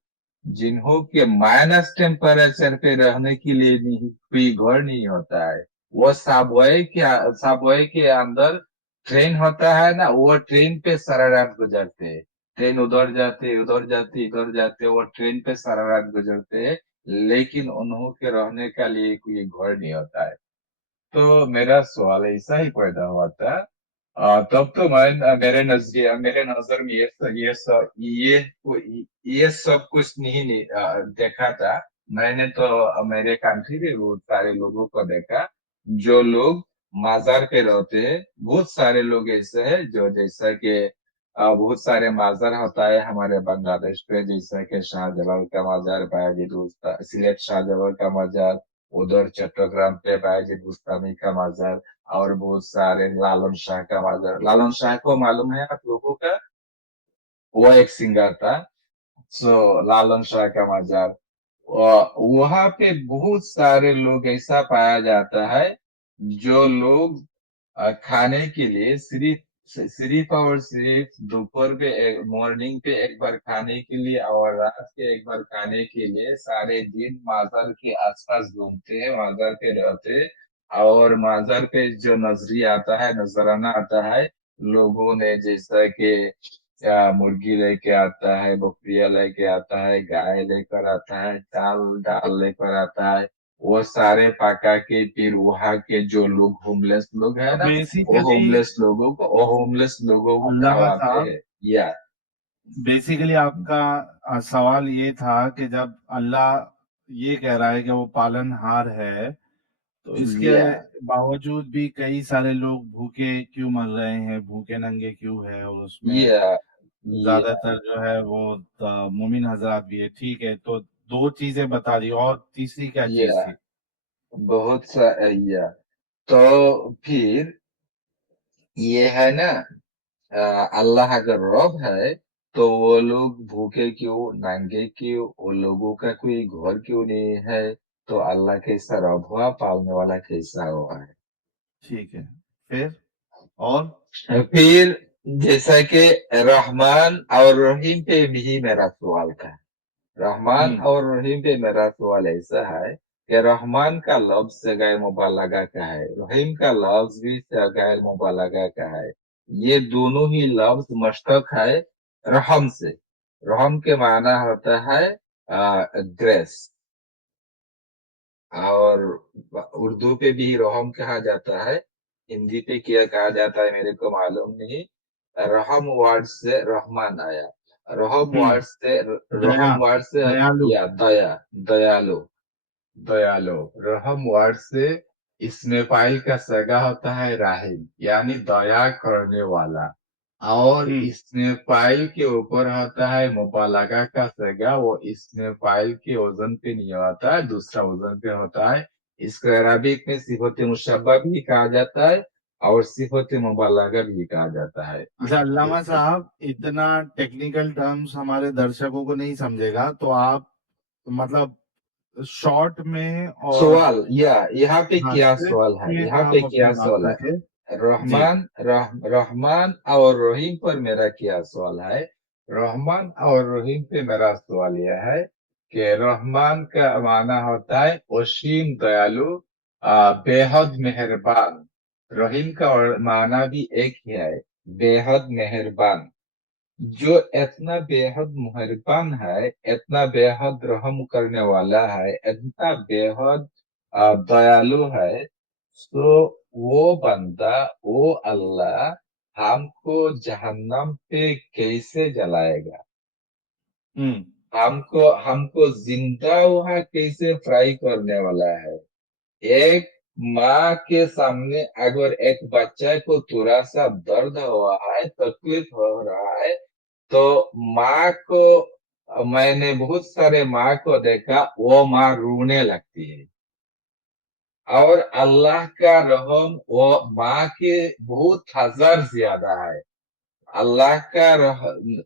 जिन्हों के माइनस टेम्परेचर पे रहने के लिए नहीं, कोई घर नहीं होता है। वो सबवे के अंदर ट्रेन होता है ना, वो ट्रेन पे सारा रात गुजरते हैं। ट्रेन उधर जाते उधर जाते इधर जाते, वो ट्रेन पे सारा रात गुजरते हैं, लेकिन उन्हों के रहने का लिए कोई घर नहीं होता है। तो मेरा सवाल ऐसा ही पैदा हुआ था। तब तो मैं मेरे नजर में ये सब कुछ नहीं देखा था। मैंने तो मेरे कंट्री में बहुत सारे लोगों को देखा, जो लोग माजार पे रहते हैं। बहुत सारे लोग ऐसे हैं जो, जैसा कि बहुत सारे माजार होता है हमारे बांग्लादेश पे, जैसा कि शाहजलाल का माजार, बायजीद सिलेट शाहजलाल का माजार, उधर चट्टग्राम पे बायजीद बुस्तामी का माजार, और बहुत सारे लालन शाह का माजार। लालन शाह को मालूम है आप लोगों का? वो एक सिंगर था। सो लालन शाह का माजार, वहां पे बहुत सारे लोग ऐसा पाया जाता है जो लोग खाने के लिए सिर्फ और सिर्फ दोपहर पे मॉर्निंग पे एक बार खाने के लिए और रात के एक बार खाने के लिए सारे दिन माजार के आसपास घूमते हैं, माजार पे रहते हैं। और माजार पे जो नजरिया आता है, नजराना आता है, लोगों ने जैसा कि मुर्गी लेके आता है, बकरियां लेके आता है, गाय लेकर आता है, चाल दाल लेकर आता है, वो सारे पका के फिर वहां के जो लोग होमलेस लोग है तो ना, वो होमलेस लोगों को अल्लामा खवाते साहब, हैं। या बेसिकली आपका सवाल ये था कि जब अल्लाह ये कह रहा है कि वो पालनहार है, तो इसके या बावजूद भी कई सारे लोग भूखे क्यों मर रहे हैं, भूखे नंगे क्यों है, और उसमें या या ज्यादातर जो है वो मोमिन हजरात भी है। ठीक है, तो दो चीजें बता दी, और तीसरी क्या चीज या थी? बहुत सा या तो फिर ये है ना, अल्लाह अगर रब है तो वो लोग भूखे क्यों, नंगे क्यों, वो लोगों का कोई घर क्यों नहीं है? तो अल्लाह कैसा रब हुआ, पालने वाला कैसा हुआ है? ठीक है, फिर और? फिर जैसा कि रहमान और रहीम पे भी मेरा सवाल था। रहमान हम्म और रहीम पे मेरा सवाल ऐसा है कि रहमान का लफ्ज सगाए मुबालगा का है, रहीम का लफ्ज भी सगाए मुबालगा का है। ये दोनों ही लफ्ज मश्तक है रहम से। रहम के माना होता है ग्रेस। और उर्दू पे भी रहम कहा जाता है, हिंदी पे क्या कहा जाता है मेरे को मालूम नहीं। रहम वर्ड से रहमान आया, रहम हम्म वर्ड से दया, रहम वर्ड से दयालु। या दया, दयालु, दयालु। रहम वर्ड से इसमें फाइल का सगा होता है राहिम, यानी दया करने वाला। और हम्म इसमें फाइल के ऊपर होता है मुबालगा का सगा, वो इसमें फाइल के वजन पे नहीं होता है, दूसरा वजन पे होता है। इसको अरबिक में सिफत मुशब्बा भी कहा जाता है और सिफत मुबालगा भी कहा जाता है। अच्छा ये अल्लामा साहब, इतना टेक्निकल टर्म्स हमारे दर्शकों को नहीं समझेगा, तो आप मतलब शॉर्ट में और सवाल या यहाँ पे हाँ क्या सिर्फ सवाल है, में यहाँ पे आप अपनी क्या बात सवाल है? रखें। जी। रहमान और रहीम पर मेरा क्या सवाल है? रहमान और रहीम पे मेरा सवाल यह है कि रहमान का माना होता है असीम दयालु, बेहद मेहरबान। रहीम का माना भी एक ही है, बेहद मेहरबान। जो इतना बेहद मेहरबान है, इतना बेहद रहम करने वाला है, इतना बेहद दयालु है, तो वो बंदा, वो अल्लाह हमको जहन्नम पे कैसे जलाएगा? हम्म हमको हमको जिंदा वहां कैसे फ्राई करने वाला है? एक माँ के सामने अगर एक बच्चे को थोड़ा सा दर्द हुआ है, तकलीफ हो रहा है, तो माँ को, मैंने बहुत सारे माँ को देखा, वो माँ रोने लगती है। और अल्लाह का रहम वो माँ के बहुत हजार ज्यादा है। अल्लाह का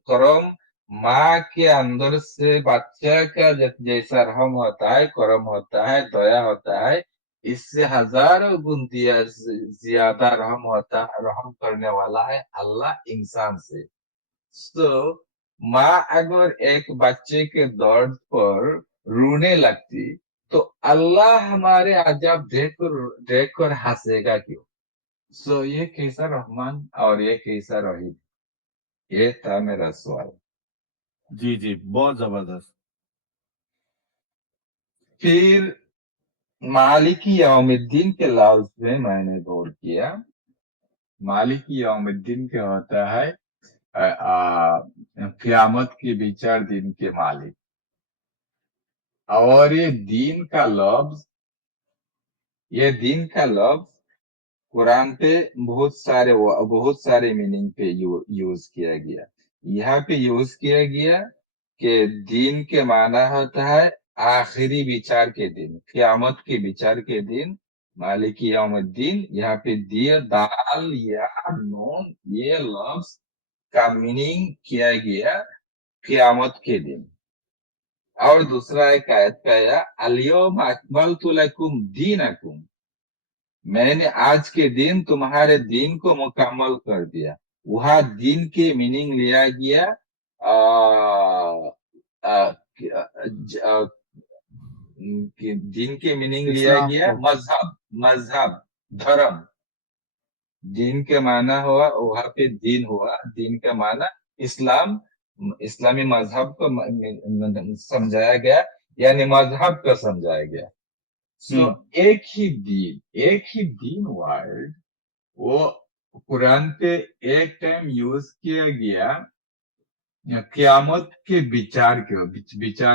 करम माँ के अंदर से बच्चा का जैसा रहम होता है, करम होता है, दया होता है, इससे हजारों गुण दिया ज्यादा रहम करने वाला है अल्लाह इंसान से। तो माँ अगर एक बच्चे के दर्द पर रोने लगती, तो अल्लाह हमारे अजाब देख कर हंसेगा क्यों? ये कैसा रहमान और ये कैसा रहीम? ये था मेरा सवाल। जी जी, बहुत जबरदस्त। फिर मालिकी यौमिद्दीन के लफ्ज में मैंने गौर किया। मालिकी यौमिद्दीन क्या होता है? क़यामत के विचार दिन के मालिक। और ये दिन का लफ्ज कुरान पे बहुत सारे मीनिंग पे यूज किया गया। यहाँ पे यूज किया गया कि दिन के माना होता है आखिरी विचार के दिन, क़यामत के विचार के दिन। मालिक यौमुद्दीन, यहाँ पे दिया दाल या नून, ये लफ्ज का मीनिंग किया गया क़यामत के दिन। और दूसरा एक आयत पे आया, अल यौम अकमलतु लकुम दीनकुम, میں نے آج کے دن تمہارے دین کو مکمل کر دیا. وہاں دین کے میننگ لیا گیا آ, آ, ج- آ, دین کے میننگ لیا اسلام گیا کو مذہب دھرم. دین کا معنی ہوا وہاں پہ دین ہوا. دین کا معنی اسلام اسلامی مذہب کو سمجھایا گیا یعنی مذہب کا سمجھایا گیا. سو ہم، ایک ہی دین ورڈ وہ قرآن پہ ایک ٹائم یوز کیا گیا قیامت کے بچار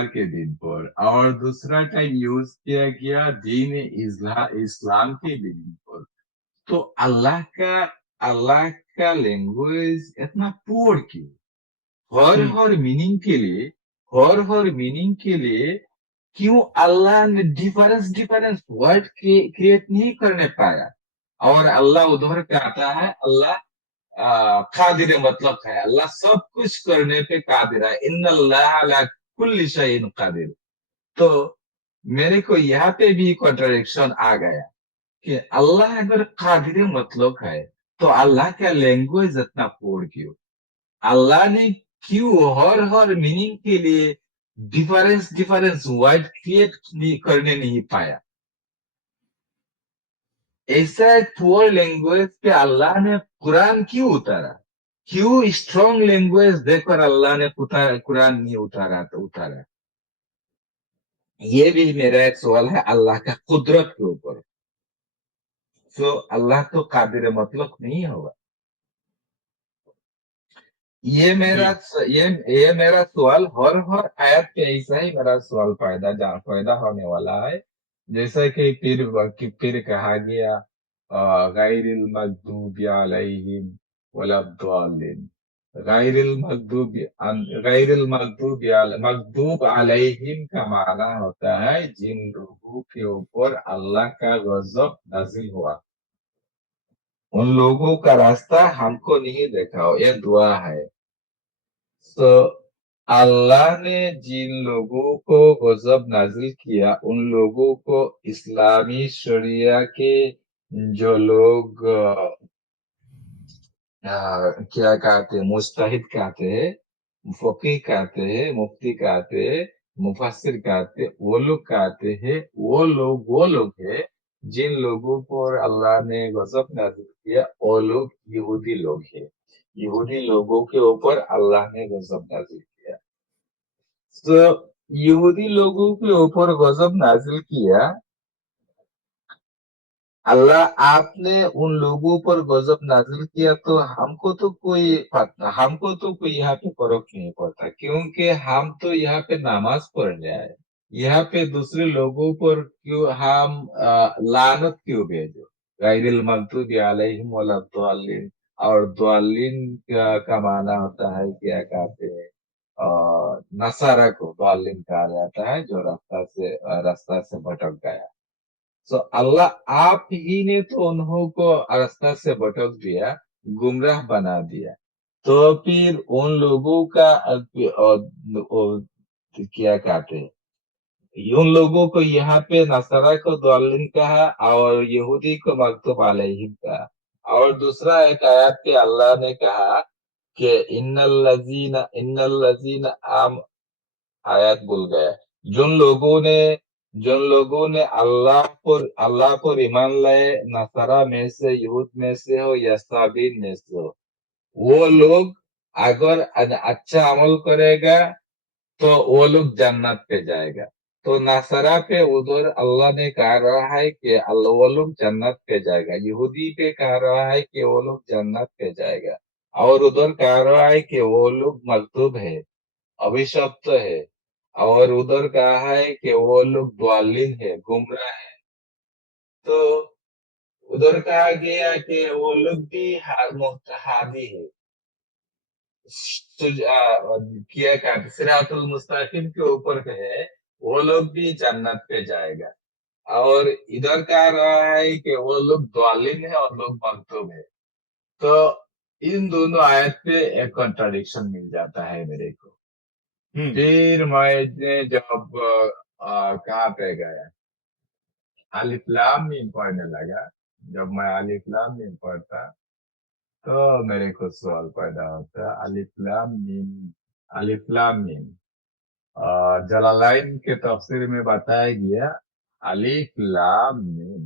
کے دن پر اور دوسرا ٹائم یوز کیا گیا دین اسلام کے دن پر. تو اللہ کا لینگویج اتنا پور کیوں ہم، ہر میننگ کے لیے کیوں اللہ نے ڈیفرنس ورڈ کریٹ نہیں کرنے پایا. اور اللہ ادھر کہتا ہے اللہ قادر مطلب ہے اللہ سب کچھ کرنے پہ قادر ہے. ان اللہ علی کل شیء قادر. تو میرے کو یہاں پہ بھی کنٹرڈکشن آ گیا کہ اللہ اگر قادر مطلب ہے تو اللہ کا لینگویج اتنا پور کیوں. اللہ نے کیوں ہر میننگ کے لیے ڈیفرنس ورڈ کریٹ کرنے نہیں پایا. ایسا ایک پور لینگویج پہ اللہ نے قرآن کیوں اتارا. کیوں اسٹرانگ لینگویج دیکھ کر اللہ نے قرآن نہیں اتارا. یہ بھی میرا ایک سوال ہے اللہ کا قدرت کے اوپر. تو اللہ تو قادر مطلق نہیں ہوگا. یہ جی میرا سوال ہر آیت پہ ایسا ہی میرا سوال پیدا ہونے والا ہے. جیسا کہ پھر کہا گیا غیر المغضوب علیہم ولا الضالین. مغضوب علیہم کا معنی ہوتا ہے جن لوگوں کے اوپر اللہ کا غضب نازل ہوا. ان لوگوں کا راستہ ہم کو نہیں دیکھا. یہ دعا ہے. تو اللہ نے جن لوگوں کو غضب نازل کیا ان لوگوں کو اسلامی شریعہ کے جو لوگ کیا کہتے ہیں مجتہد کہتے ہیں فقیہ کہتے ہیں مفتی کہتے ہیں مفسر کہتے ہیں وہ لوگ کہتے ہیں وہ لوگ ہیں جن لوگوں پر اللہ نے غضب نازل کیا وہ لوگ یہودی لوگ ہیں. یہودی لوگوں کے اوپر اللہ نے غضب نازل کیا. تو یہودی لوگوں کے اوپر غضب نازل کیا. اللہ آپ نے ان لوگوں پر غضب نازل کیا تو ہم کو تو کوئی یہاں پہ فرق نہیں پڑتا کیونکہ ہم تو یہاں پہ نماز پڑھنے آئے. یہاں پہ دوسرے لوگوں پر کیوں ہم لعنت کیوں بھیجو. غیر المغضوب علیہم ولا الضالین. اور ضالین کا معنی ہوتا ہے کیا کہتے ہیں نصارہ کو ضالین کہا جاتا ہے جو راستہ سے بھٹک گیا. تو اللہ آپ ہی نے تو انہوں کو راستہ سے بھٹک دیا گمراہ بنا دیا. تو پھر ان لوگوں کا کیا کہتے ہیں ان لوگوں کو یہاں پہ نصارہ کو ضالین کہا اور یہودی کو مغضوب علیہم کہا. اور دوسرا ایک آیات پہ اللہ نے کہا کہ ان الذین آیات بھول گیا. جن لوگوں نے اللہ پر ایمان لائے نصارہ میں سے یہود میں سے ہو یا صابین میں سے ہو وہ لوگ اگر اچھا عمل کرے گا تو وہ لوگ جنت پہ جائے گا. تو نصارہ پہ ادھر اللہ نے کہا رہا ہے کہ وہ لوگ جنت پہ جائے گا. یہودی پہ کہا رہا ہے کہ وہ لوگ جنت پہ جائے گا. اور ادھر کہا رہا ہے کہ وہ لوگ مغضوب ہے ابھیشپت ہے. اور ادھر کہا ہے کہ وہ لوگ ضالین ہے گمراہ ہے. تو ادھر کہا گیا کہ وہ لوگ بھی ہادی ہے کیا کہتے صراط المستقیم کے اوپر ہے وہ لوگ بھی جنت پہ جائے گا. اور ادھر کہا رہا ہے کہ وہ لوگ ضالین ہے اور لوگ مغضوب ہے. تو ان دونوں آیت پہ ایک کنٹراڈکشن مل جاتا ہے میرے کو. ہم، پھر میں جب کہاں پہ گیا الف لام میم پڑھنے لگا जब मैं अलिफ लाम मीम पढ़ता तो मेरे को सवाल पैदा होता अलिफ लाम मीम जलालाइन के तफसीर में बताया गया अलिफ लाम मीम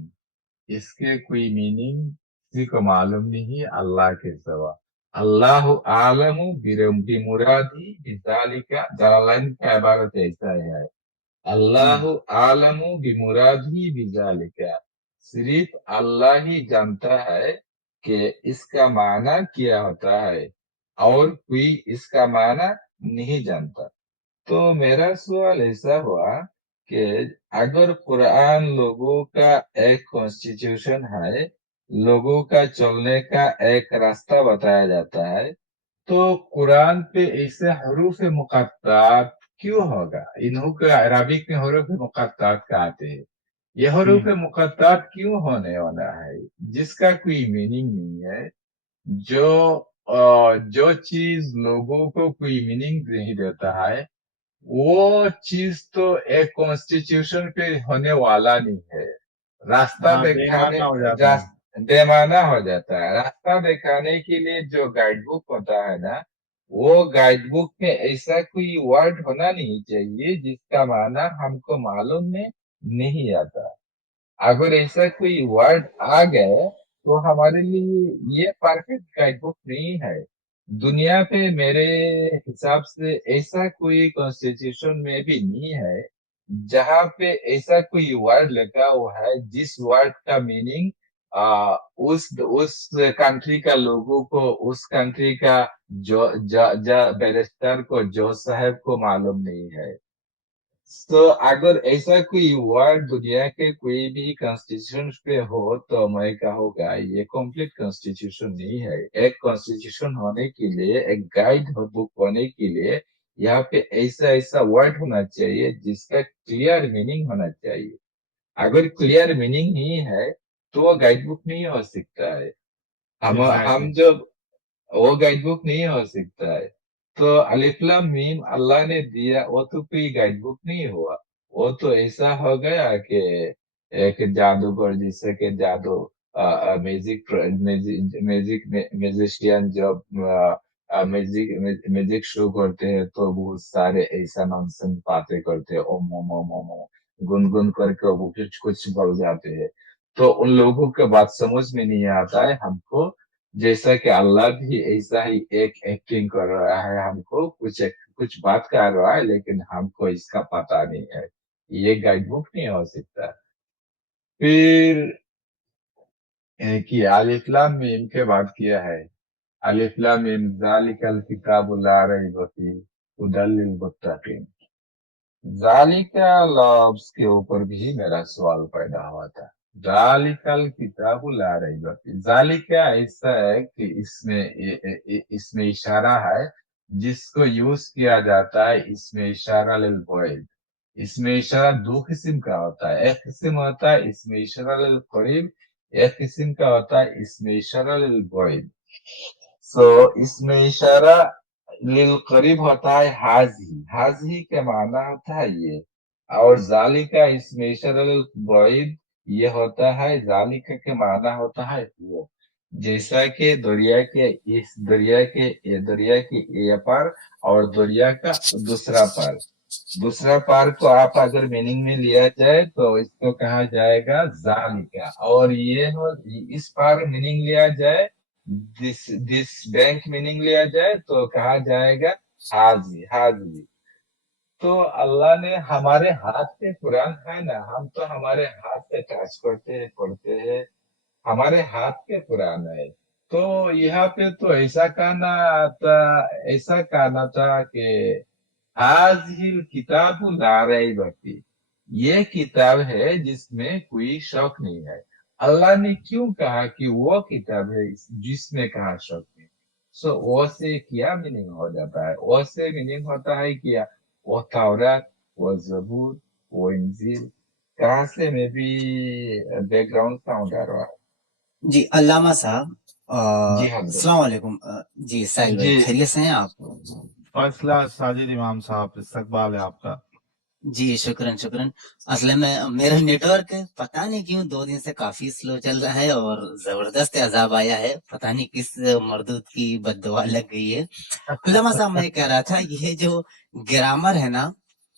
इसके कोई मीनिंग किसी को मालूम नहीं अल्लाह के सिवा अल्लाह आलमु बिमुरादी बिज़ालिका जलालाइन का इबारत ऐसा है अल्लाह आलमु बिमुरादी बिज़ालिका सिर्फ अल्लाह ही जानता है कि इसका माना क्या होता है और कोई इसका माना नहीं जानता। तो मेरा सवाल ऐसा हुआ कि अगर कुरान लोगों का एक कॉन्स्टिट्यूशन है, लोगों का चलने का एक रास्ता बताया जाता है, तो कुरान पे ऐसे हरूफ मुक़त्तात क्यों होगा? इन्हों को अरबिक में हरूफ मुक़त्तात कहते हैं। ये हरूफ मुक़त्तात क्यों होने वाला है जिसका कोई मीनिंग नहीं है? जो चीज लोगों को कोई मीनिंग नहीं देता है वो चीज तो एक कॉन्स्टिट्यूशन पे होने वाला नहीं है। रास्ता दिखाने बेमाना हो जाता है। रास्ता दिखाने के लिए जो गाइड बुक होता है ना, वो गाइड बुक में ऐसा कोई वर्ड होना नहीं चाहिए जिसका माना हमको मालूम नहीं आता। अगर ऐसा कोई वर्ड आ गए तो हमारे लिए ये परफेक्ट गाइड बुक नहीं है। दुनिया पे मेरे हिसाब से ऐसा कोई कॉन्स्टिट्यूशन में भी नहीं है जहां पे ऐसा कोई वर्ड लिखा हुआ है जिस वर्ड का मीनिंग उस कंट्री का लोगों को, उस कंट्री का जो बैरिस्टर को, जो साहब को मालूम नहीं है। तो अगर ऐसा कोई वर्ड दुनिया के कोई भी कॉन्स्टिट्यूशन पे हो तो मैं कहूँगा ये कंप्लीट कॉन्स्टिट्यूशन नहीं है। एक कॉन्स्टिट्यूशन होने के लिए, एक गाइड बुक होने के लिए यहाँ पे ऐसा ऐसा वर्ड होना चाहिए जिसका क्लियर मीनिंग होना चाहिए। अगर क्लियर मीनिंग नहीं है तो वो गाइड बुक नहीं हो सकता है। हम जब वो गाइड बुक नहीं हो सकता है तो अलिफ लाम मीम अल्लाह ने दिया वो तो कोई गाइड बुक नहीं हुआ। वो तो ऐसा हो गया कि एक जादूगर जिससे कि जादू म्यूजिशियन जब म्यूजिक शो करते हैं तो बहुत सारे ऐसा नॉनसेंस बातें करते हैं, ओम ओम ओम ओम ओम गुनगुन करके वो कुछ कुछ बोल जाते हैं। तो उन लोगों के बात समझ में नहीं आता है हमको, जैसा कि अल्लाह भी ऐसा ही एक एक्टिंग कर रहा है, हमको कुछ बात कर रहा है लेकिन हमको इसका पता नहीं है। ये गाइड बुक नहीं हो सकता। फिर कि अलिफ लाम मीम के बात किया है, अलिफ लाम मीम ज़ालिकल किताबु ला रैब फीह हुदल लिल मुत्तकीन। ज़ालिका लफ्ज़ के ऊपर भी मेरा सवाल पैदा हुआ था। ज़ालिकल किताबु ला रैब फीह, ज़ालिका ऐसा है कि इसमें इशारा है जिसको यूज किया जाता है, इसमें इशारा लिल बईद। इसमें इशारा दो किस्म का होता है, एक किस्म होता है इसमें इशारा लिल करीब, एक किस्म का होता है इसमें इशारा लिल बईद। इसमें इशारा लिल करीब होता है हाजी के माना होता है ये, और जालिका इसमें इशारा लिल बईद ये होता है, जालिका के माना होता है वो। जैसा कि दरिया के ये पार और दरिया का दूसरा पार को आप अगर मीनिंग में लिया जाए तो इसको कहा जाएगा जालिका, और ये हो इस पार मीनिंग लिया जाए, दिस बैंक मीनिंग लिया जाए तो कहा जाएगा हाजी। तो अल्लाह ने हमारे हाथ में कुरान है ना, हम तो हमारे हाथ से टच करते हैं, पढ़ते हैं, हमारे हाथ के कुरान है। तो यहाँ पे तो ऐसा कहना था कि हाज़िहिल किताबु ला रैब फीह, ये किताब है जिसमें कोई शक नहीं है। अल्लाह ने क्यों कहा कि वो किताब है जिसमें कहा शक नहीं? वो से क्या मीनिंग हो जाता है? वो से मीनिंग होता है कि वो तौरात, वो जबूर, वो इंजील। कहाँ से में भी बैकग्राउंड साउंड आ रहा है? जी अल्लामा साहब, जी हाँ अस्सलाम वालेकुम। जी साहिल भाई, जी खैरियत से हैं आप? फैसला साजिद इमाम साहब, इस्तकबाल है आपका। जी शुक्रन शुक्रन। असल में मेरा नेटवर्क पता नहीं क्यों 2 दिन से काफी स्लो चल रहा है और जबरदस्त अजाब आया है, पता नहीं किस मर्दूद की बद्दुआ लग गई है। अल्लामा साहब मैं कह रहा था ये जो ग्रामर है ना,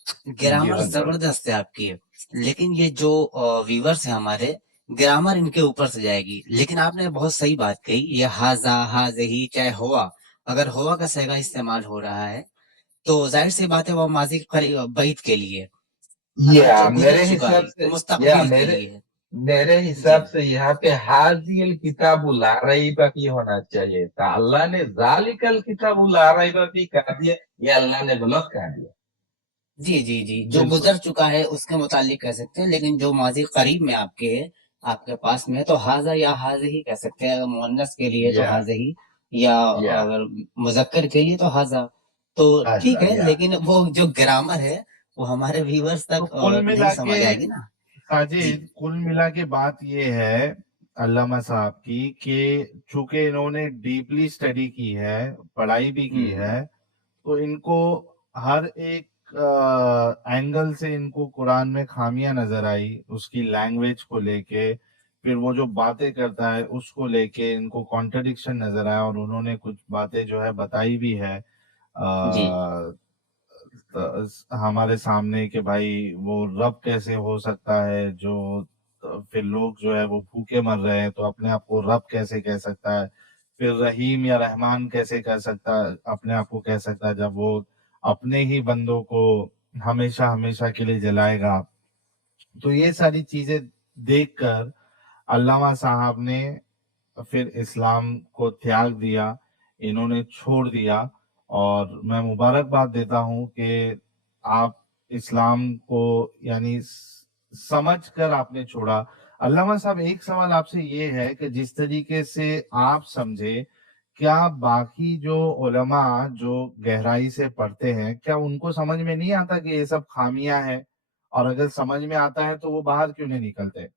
जी ग्रामर हजरत। जबरदस्त है आपकी, लेकिन ये जो व्यूवर्स है हमारे, ग्रामर इनके ऊपर से जाएगी। लेकिन आपने बहुत सही बात कही, ये हाजा हाजही चाहे हुआ, अगर हुआ का सगा इस्तेमाल हो रहा है तो जाहिर सी बात है वो माजी बैत के लिए, अगर या जो गुजर मेरे चुका हिसाब है से तो या मुस्तकबिल के मेरे लिए है। मेरे जी हिसाब से यहाँ पे हाजिल किताबुल रईबा की होना चाहिए था। अल्लाह ने जालिकल किताबुल रईबा भी कह दिया, ये अल्लाह ने गलत कह दिया। जी जी जी, जो बिल्कुल। गुजर चुका है उसके मुतालिक कह सकते हैं, लेकिन जो माजी करीब में आपके है, आपके पास में है, तो हाजा या हाज ही कह सकते हैं। अगर मुअन्नस के लिए तो या हाज ही, या या अगर मुजक्कर के लिए तो हाजा। तो ठीक हाजा है, या लेकिन वो जो ग्रामर है वो हमारे व्यूवर्स तो तक कुल नहीं मिला के समझ आएगी ना। जी साजिद, कुल मिला के बात ये है अल्लामा साहब की कि चूंकि इन्होंने डीपली स्टडी की है, पढ़ाई भी की हम्म है, तो इनको हर एक एंगल से इनको कुरान में खामियां नजर आई, उसकी लैंग्वेज को लेके, फिर वो जो बातें करता है उसको लेके इनको कॉन्ट्रडिक्शन नजर आया, और उन्होंने कुछ बातें जो है बताई भी है जी हमारे सामने कि भाई वो रब कैसे हो सकता है, जो फिर लोग जो है वो भूखे मर रहे हैं तो अपने आप को रब कैसे कह सकता है, फिर रहीम या रहमान कैसे कह सकता है, अपने आप को कह सकता है, जब वो अपने ही बंदों को हमेशा हमेशा के लिए जलाएगा। तो ये सारी चीजें देखकर अल्लामा साहब ने फिर इस्लाम को त्याग दिया, इन्होंने छोड़ दिया, और मैं मुबारकबाद देता हूँ कि आप इस्लाम को यानी समझ कर आपने छोड़ा। अल्लामा साहब, एक सवाल आपसे ये है कि जिस तरीके से आप समझे, क्या बाकी जो उलमा जो गहराई से पढ़ते हैं, क्या उनको समझ में नहीं आता कि ये सब खामियां हैं? और अगर समझ में आता है तो वो बाहर क्यों नहीं निकलते?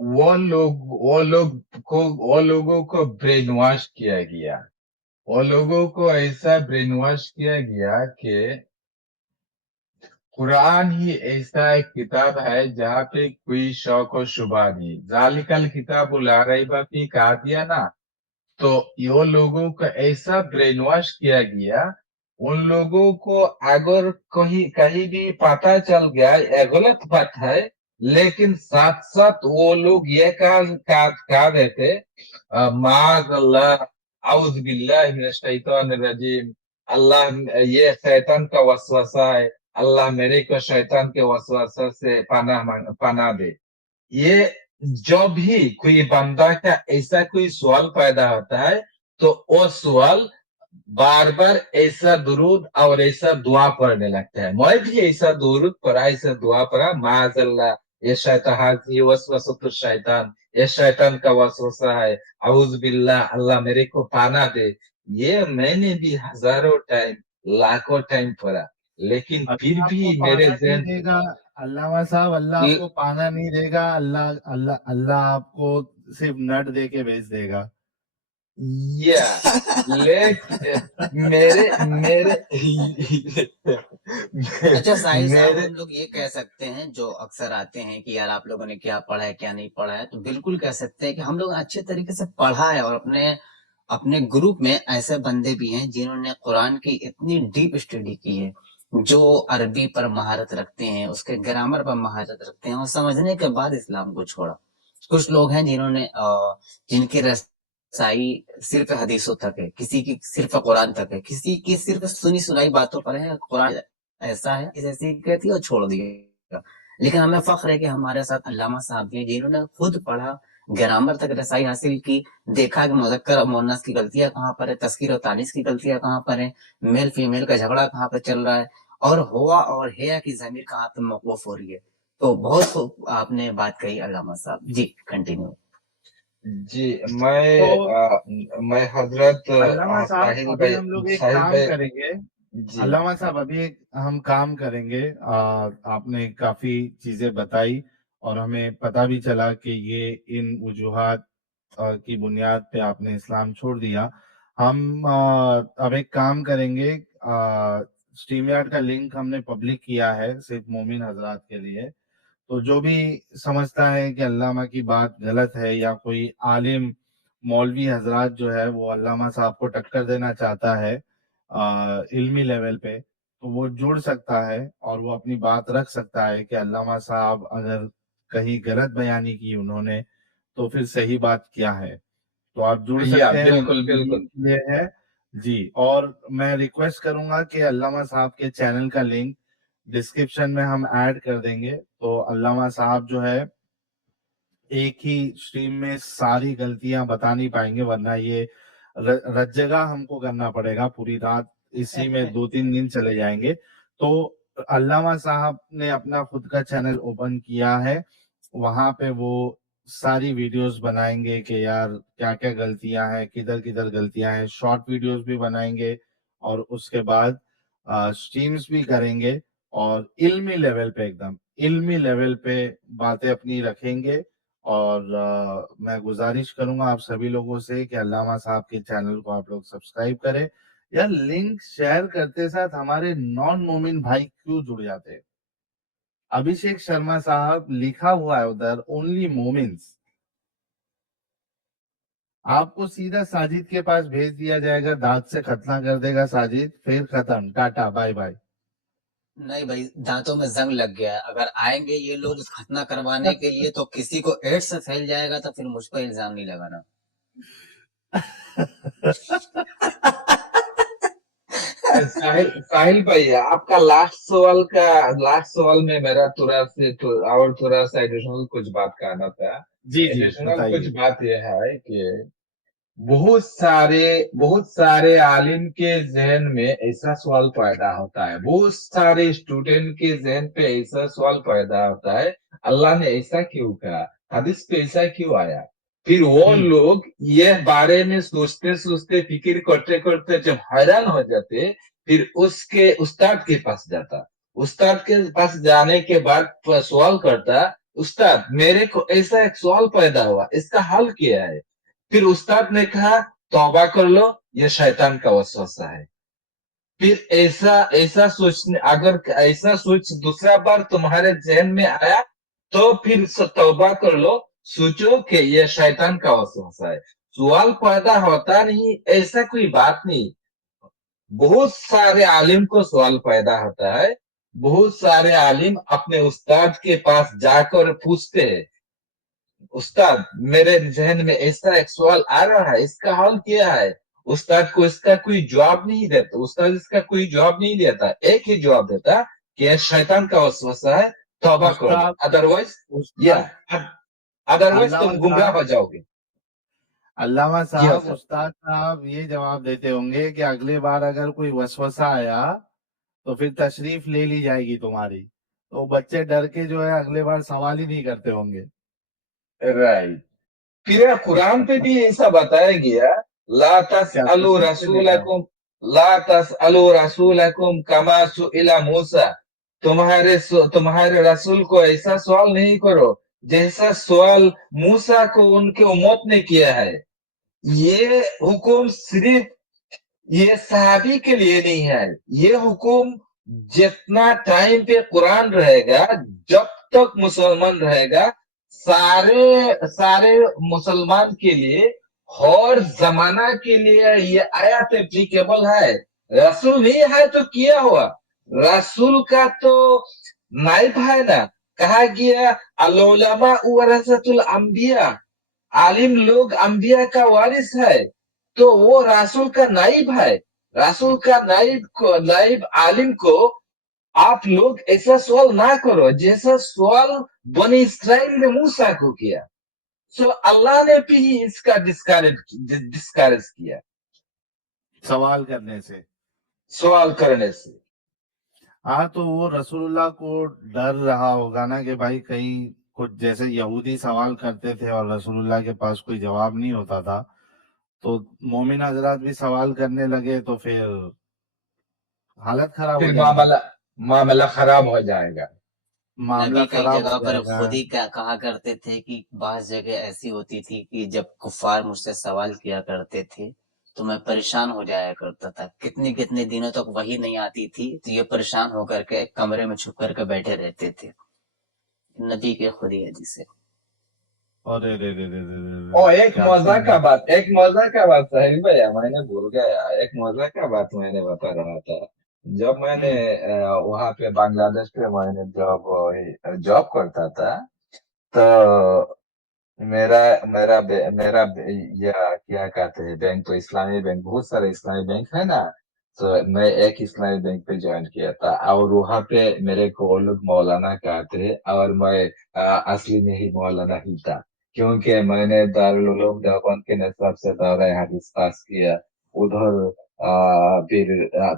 वो लोगों को ब्रेन वॉश किया गया। वो लोगों को ऐसा ब्रेन वॉश किया गया कि कुरान ही ऐसा एक किताब है जहाँ पे कोई शौक और शुबा नहीं। जालिकल किताबुल ला रैबा फीह कहा दिया ना, तो ये लोगों को ऐसा ब्रेन वॉश किया गया। उन लोगों को अगर कहीं कहीं भी पता चल गया ये गलत बात है, लेकिन साथ साथ वो लोग ये कहा देते, माज अल्लाह, औज बिल्लाह मिनश शैतानिर रजीम, अल्लाह ये शैतान का वसवसा है, अल्लाह मेरे को शैतान के वसवसा से पनाह दे। ये जब भी कोई बंदा का ऐसा कोई सवाल पैदा होता है, तो वो सवाल बार बार ऐसा दुरूद और ऐसा दुआ पढ़ने लगता है। मैं भी ऐसा दुरूद पढ़ा, ऐसा दुआ पढ़ा, माजल्ला, ये शैतान, हाजी वसवसतु शैतान, ये शैतान का वसवसा है, औज बिल्ला, अल्लाह मेरे को पाना दे। ये मैंने भी हजारों टाइम, लाखों टाइम पढ़ा, लेकिन फिर अल्लाह भी आपको मेरे पाना नहीं जहन देगा। अल्लामा साहब, अल्लाह से आपको पाना नहीं देगा। अल्लाह अल्लाह अल्लाह आपको सिर्फ नट दे के भेज देगा। या मेरे मेरे अच्छा साहिर साहब, मेरे हम लोग ये कह सकते हैं, जो अक्सर आते हैं कि यार आप लोगों ने क्या पढ़ा है क्या नहीं पढ़ा है, तो बिल्कुल कह सकते हैं कि हम लोग अच्छे तरीके से पढ़ा है, और अपने अपने ग्रुप में ऐसे बंदे भी हैं जिन्होंने कुरान की इतनी डीप स्टडी की है, जो अरबी पर महारत रखते हैं, उसके ग्रामर पर महारत रखते हैं, और समझने के बाद इस्लाम को छोड़ा। कुछ लोग हैं जिन्होंने जिनकी रसाई सिर्फ हदीसों तक है, किसी की सिर्फ कुरान तक है, किसी की सिर्फ सुनी सुनाई बातों पर है, कुरान ऐसा है इसे सीख गई थी और छोड़ दिया। लेकिन हमें फख्र है कि हमारे साथ अल्लामा साहब भी हैं जिन्होंने खुद पढ़ा, ग्रामर तक रसाई हासिल की, देखा कि मुज़क्कर और मुअन्नस की गलतियां कहाँ पर है, तस्कीर और तानीस की गलतियां कहाँ पर है, मेल फीमेल का झगड़ा कहाँ पर चल रहा है, और हुआ और हेया की जमीर कहाँ पे मौकूफ हो रही है। तो बहुत खूब आपने बात कही अल्लामा साहब जी, कंटिन्यू। जी, तो मैं हजरत अल्लामा साहब, अभी हम लोग एक साहिल काम भाई। करेंगे। जी अल्लामा साहब, अभी एक हम काम करेंगे। आपने काफी चीजें बताई, और हमें पता भी चला कि ये इन वजूहात की बुनियाद पे आपने इस्लाम छोड़ दिया। हम अब एक काम करेंगे। स्ट्रीम यार्ड का लिंक हमने पब्लिक किया है सिर्फ मोमिन हजरात के लिए। तो जो भी समझता है कि अल्लामा की बात गलत है या कोई आलिम मौलवी हजरात जो है वो अल्लामा साहब को टक्कर देना चाहता है इल्मी लेवल पे, तो वो जुड़ सकता है और वो अपनी बात रख सकता है कि अल्लामा साहब अगर कहीं गलत बयानी की उन्होंने तो फिर सही बात क्या है। तो आप जुड़ या सकते हैं, बिल्कुल उनके बिल्कुल लिए है जी। और मैं रिक्वेस्ट करूंगा कि अल्लामा साहब के चैनल का लिंक डिस्क्रिप्शन में हम ऐड कर देंगे। तो अल्लामा साहब जो है एक ही स्ट्रीम में सारी गलतियां बता नहीं पाएंगे, वरना ये रज्जगा हमको करना पड़ेगा पूरी रात, इसी में 2-3 दिन चले जाएंगे। तो अल्लामा साहब ने अपना खुद का चैनल ओपन किया है, वहां पे वो सारी वीडियोस बनाएंगे कि यार क्या क्या गलतियां हैं, किधर किधर गलतियां हैं, शॉर्ट वीडियोस भी बनाएंगे और उसके बाद स्ट्रीम्स भी करेंगे और इल्मी लेवल पे, एकदम इल्मी लेवल पे बातें अपनी रखेंगे। और मैं गुजारिश करूंगा आप सभी लोगों से कि अल्लामा साहब के चैनल को आप लोग सब्सक्राइब करें। यार लिंक शेयर करते साथ हमारे नॉन मोमिन भाई क्यों जुड़ जाते हैं। अभिषेक शर्मा साहब लिखा हुआ है उधर ओनली मोमिन्स, आपको सीधा साजिद के पास भेज दिया जाएगा, दांत से खतना कर देगा साजिद, फिर खत्म, टाटा बाय बाय। नहीं भाई, दांतों में जंग लग गया है। अगर आएंगे ये लोग खतना करवाने के लिए तो किसी को एड्स फैल जाएगा, तो फिर मुझ पर इल्जाम नहीं लगाना। साहिल साहिल भाई, आपका लास्ट सवाल में मेरा थोड़ा सा एडिशनल कुछ बात कहना था। जी जी एडिशनल कुछ बताइए। बात यह है कि बहुत सारे आलिम के जहन में ऐसा सवाल पैदा होता है, बहुत सारे स्टूडेंट के जहन पे ऐसा सवाल पैदा होता है, अल्लाह ने ऐसा क्यों कहा, हदीस पे ऐसा क्यों आया। फिर वो लोग ये बारे में सोचते सोचते फिक्र करते करते जब हैरान हो जाते, फिर उसके उस्ताद के पास जाता, उस्ताद के पास जाने के बाद सवाल करता, उस्ताद मेरे को ऐसा एक सवाल पैदा हुआ, इसका हल क्या है। फिर उस्ताद ने कहा तौबा कर लो, ये शैतान का वसवसा है। फिर ऐसा ऐसा सोचने, अगर ऐसा सोच दूसरा बार तुम्हारे जहन में आया तो फिर तौबा कर लो, सोचो कि ये शैतान का वसवसा है। सवाल पैदा होता नहीं, ऐसा कोई बात नहीं। बहुत सारे आलिम को सवाल पैदा होता है, बहुत सारे आलिम अपने उस्ताद के पास जाकर पूछते हैं, उस्ताद मेरे जहन में ऐसा एक सवाल आ रहा है, इसका हल क्या है। उस्ताद को इसका कोई जवाब नहीं देता, उस्ताद इसका कोई जवाब नहीं देता, एक ही जवाब देता कि यह शैतान का वसवसा है, तौबा कर लो, अदरवाइज या उस्ताद अदरवाइज अल्लामा तुम गुमराह हो साहब जाओगे। अल्लामा जी हाँ साहब सर। उस्ताद साहब ये जवाब देते होंगे कि अगली बार अगर कोई वसवसा आया तो फिर तशरीफ ले ली जाएगी तुम्हारी, तो बच्चे डर के जो है अगले बार सवाल ही नहीं करते होंगे। राइट। फिर कुरान पे भी ऐसा बताया गया, ला क्या तसअलु तशरीफ से लिखा है? रसूलकुम ला तसअलु रसूलकुम कमा सुइला मूसा, तुम्हारे रसूल को ऐसा सवाल नहीं करो जैसा सवाल मूसा को उनके उम्मत ने किया है। ये हुक्म सिर्फ ये सहाबी के लिए नहीं है, ये हुक्म जितना टाइम पे कुरान रहेगा, जब तक मुसलमान रहेगा, सारे सारे मुसलमान के लिए, हर जमाना के लिए ये आयत एप्लीकेबल है। रसूल नहीं है तो क्या हुआ, रसूल का तो नाइब है ना। कहा गया अल-उलमा वरसतुल अंबिया, आलिम लोग अंबिया का वारिस है, तो वो रसूल का नाइब है। रसूल का नाइब आलिम को आप लोग ऐसा सवाल ना करो जैसा सवाल बनी इस्राइल ने मूसा को किया। सो अल्लाह ने भी इसका डिस्करेज किया सवाल करने से। सवाल करने से। हाँ तो वो रसूलुल्लाह को डर रहा होगा ना कि भाई कहीं कुछ, जैसे यहूदी सवाल करते थे और रसूलुल्लाह के पास कोई जवाब नहीं होता था, तो मोमिन हजरात भी सवाल करने लगे तो फिर हालत खराब हो फिर जाएगी, मामला खराब हो जाएगा। मामला नबी कई खराब हो जगह पर जाएगा। खुद ही क्या कहा करते थे कि बास जगह ऐसी होती थी कि जब कुफार मुझसे सवाल किया करते थे तो मैं परेशान हो जाया करता था, कितने कितने दिनों तक वही नहीं आती थी तो ये परेशान होकर के कमरे में छुप करके बैठे रहते थे। नबी के खुदी हदीस से। अरे रे रे रे रे रे ओ रे, एक क्या मजा सीन का है। बात, एक मजा का बात साहिल भैया, मैंने भूल गया, एक मजा का बात मैंने बता रहा था। जब मैंने वहां पे बांग्लादेश पे मैंने जॉब करता था, तो मेरा या क्या कहते हैं बैंक, तो इस्लामी बैंक, बहुत सारे इस्लामी बैंक है ना, तो मैं एक इस्लामी बैंक पे ज्वाइन किया था, और वहां पे मेरे को वो लोग मौलाना कहते हैं, और मैं असली में ही मौलाना ही था, क्योंकि मैंने दारुल उलूम देवबंद के निसाब से दौरा हदीस पास किया। उधर फिर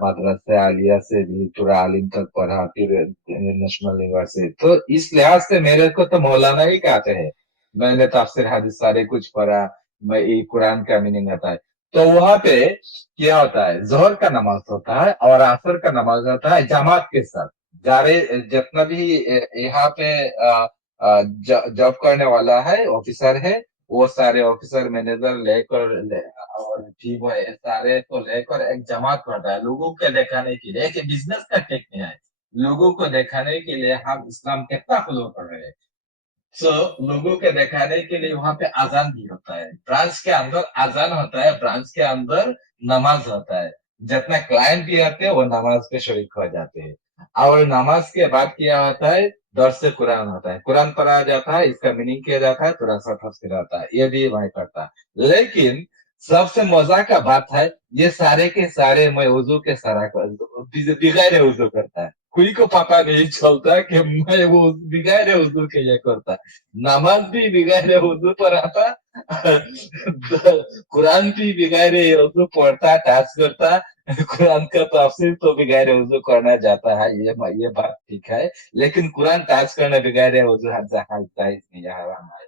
मदरसा आलिया से भी पूरा आलिम तक पढ़ा, फिर नेशनल यूनिवर्सिटी, तो इस लिहाज से मेरे को तो मौलाना ही कहते हैं। मैंने तफसीर हदीस सारे कुछ पढ़ा, मैं ये कुरान का मीनिंग आता है। तो वहां पे क्या होता है, जोहर का नमाज होता है और असर का नमाज होता है जमात के साथ। जारे जितना भी यहाँ पे जॉब करने वाला है, ऑफिसर है, वो सारे ऑफिसर मैनेजर और टीम है, सारे को लेकर एक जमात पड़ता है, लोगों के दिखाने के लिए, एक बिजनेस का टेक्निक है, लोगों को दिखाने के लिए हम इस्लाम कितना फॉलो कर रहे हैं। सो लोगों के दिखाने के लिए वहां पे अजान भी होता है, ब्रांच के अंदर अजान होता है, ब्रांच के अंदर नमाज होता है। जितना क्लाइंट भी आते हैं वो नमाज पे शरीक हो जाते हैं, और नमाज के बाद क्या होता है, दर्स कुरान होता है, कुरान पढ़ा जाता है, इसका मीनिंग किया जाता है, थोड़ा सा तफसीर आता है, ये भी मैं करता है। लेकिन सबसे मजा का बात है, ये सारे के सारे मैं वजू के सारा बिगैर वजू करता है, कोई को पता नहीं चलता कि मैं वो बिगैर वजू के लिए करता, नमाज भी बिगैर वजू पर आता, कुरान भी बिगैर वजू पढ़ता, टाच करता, कुरान का तफसीर तो बिगैर वजू करना जाता है, ये बात ठीक है, लेकिन कुरान टाच करना बिगैर वजू जायज नहीं है, हराम है।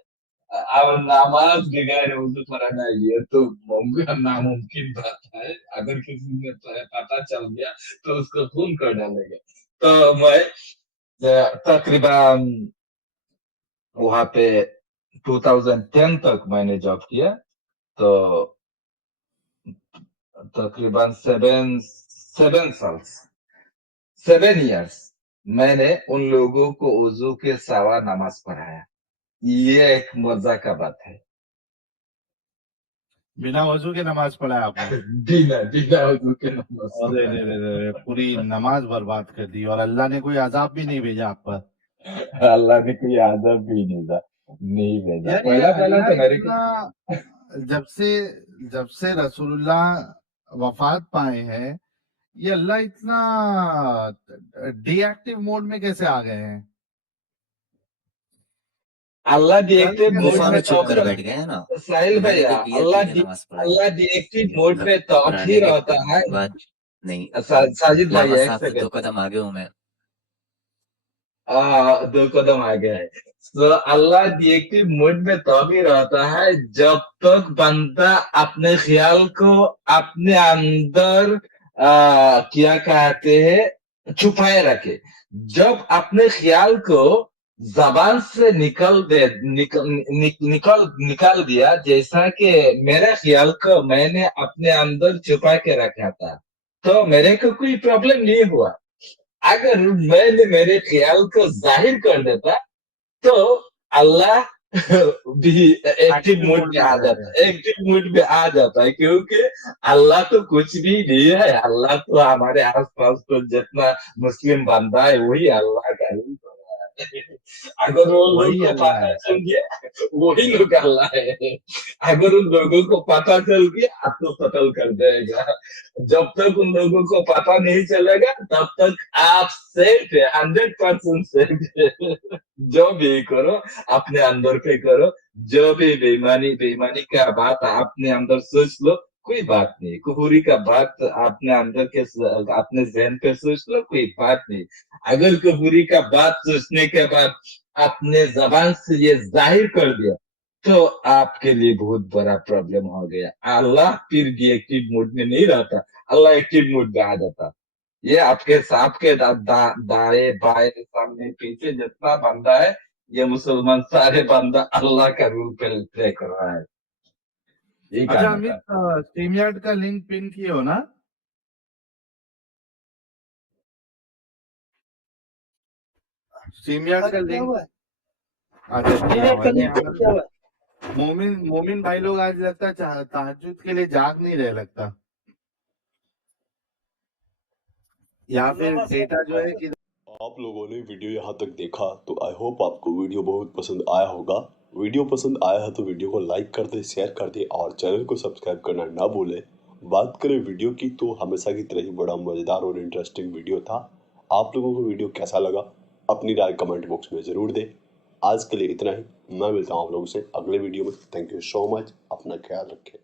अब नमाज बिगैर वजू पढ़ना ये तो नामुमकिन बात है, अगर किसी ने पता चल गया तो उसको खून कर डालेगा। तो मैं तकरीबन वहां पे 2010 तक मैंने जॉब किया, तो तकरीबन 7 इयर्स मैंने उन लोगों को वजू के सवा नमाज पढ़ाया। ये एक मजा का बात है। बिना वजू के नमाज पढ़ा है आपने। बिना बिना वजू के नमाज अरे रे पढ़ाया। रे रे, पूरी नमाज बर्बाद कर दी, और अल्लाह ने कोई अजाब भी नहीं भेजा आप पर। अल्लाह ने कोई आदत भी नहीं भेजा। यार ये पहला पहला अल्लाह तो मेरे को इतना, जब से जब से रसूलुल्लाह वफात पाए हैं, ये अल्लाह इतना डीएक्टिव मोड में कैसे आ गए हैं। अल्लाह कल डिएक्टिव के मोड गुफा दिन में में में तो छुप तो कर बैठ गए हैं ना, साहिल मैंने भैया, भी पियर पी के नमाज पढ़ाई अल्लाह है। डिएक्टिव मोड में तो पुराने भी के रहता है। बाद नहीं, साजिद लावा भैया एक साहब से 2 सेकंड, कदम आगे हूं मैं। 2 कदम आगे है। तो अल्लाह डिएक्टिव मोड में तो भी रहता है जब तक बंदा अपने ख्याल को अपने अंदर क्या कहते हैं छुपाए रखे। जब अपने ख्याल को जबान से निकाल दिया, जैसा कि मेरे ख्याल को मैंने अपने अंदर छुपा के रखा था, तो मेरे को कोई प्रॉब्लम नहीं हुआ। अगर मैंने मेरे ख्याल को जाहिर कर देता, तो अल्लाह भी एक्टिव एक्टिव मोड मोड में में आ आ जाते जाता हैं। है, एक्टिव मोड में आ जाता है, क्योंकि अल्लाह तो कुछ भी नहीं है, अल्लाह तो हमारे आसपास तो जितना मुस्लिम बंदा है वही अल्लाह का रूप है। अगर वो लोग वही को अल्लाह पता है। चल गया वही लोग अल्लाह है, अगर उन लोगों को पता चल गया तो कत्ल कर देगा। जब तक उन लोगों को पता नहीं चलेगा तब तक आप सेफ है, 100% सेफ है। जो भी करो अपने अंदर पे करो, जो भी बेईमानी का बात अपने अंदर सोच लो, कोई बात नहीं, कुफुरी का बात अपने अंदर के अपने जहन पे सोच लो, कोई बात नहीं। अगर कुफुरी का बात सोचने के बाद अपने जबान से ये जाहिर कर दिया, तो आपके लिए बहुत बड़ा प्रॉब्लम हो गया। अल्लाह फिर भी एक्टिव मोड में नहीं रहता, अल्लाह एक्टिव मोड में आ जाता। ये आपके दाएं बाएं सामने पीछे जितना बंदा है, ये मुसलमान सारे बंदा अल्लाह का रूल पे प्ले कर रहा है। यही अच्छा कहना अमित, था। स्ट्रीमयार्ड का लिंक पिन किए हो ना? स्ट्रीमयार्ड आज का किया लिंक, हुआ है, अच्छा किया स्ट्रीमयार्ड हुआ का है। नहीं, लिंक पिन किया हुआ है। मोमिन भाई लोग आज लगता है तहज्जुद के लिए जाग नहीं रहे लगता, या फिर नमाज डेटा जो है कि आप लोगों ने वीडियो यहाँ तक देखा तो आई होप आपको वीडियो बहुत पसंद आया होगा। वीडियो पसंद आया है तो वीडियो को लाइक कर दे, शेयर कर दे और चैनल को सब्सक्राइब करना ना भूले। बात करें वीडियो की तो हमेशा की तरह ही बड़ा मज़ेदार और इंटरेस्टिंग वीडियो था। आप लोगों को वीडियो कैसा लगा अपनी राय कमेंट बॉक्स में ज़रूर दें। आज के लिए इतना ही, मैं मिलता हूँ आप लोगों से अगले वीडियो में। थैंक यू सो मच, अपना ख्याल रखें।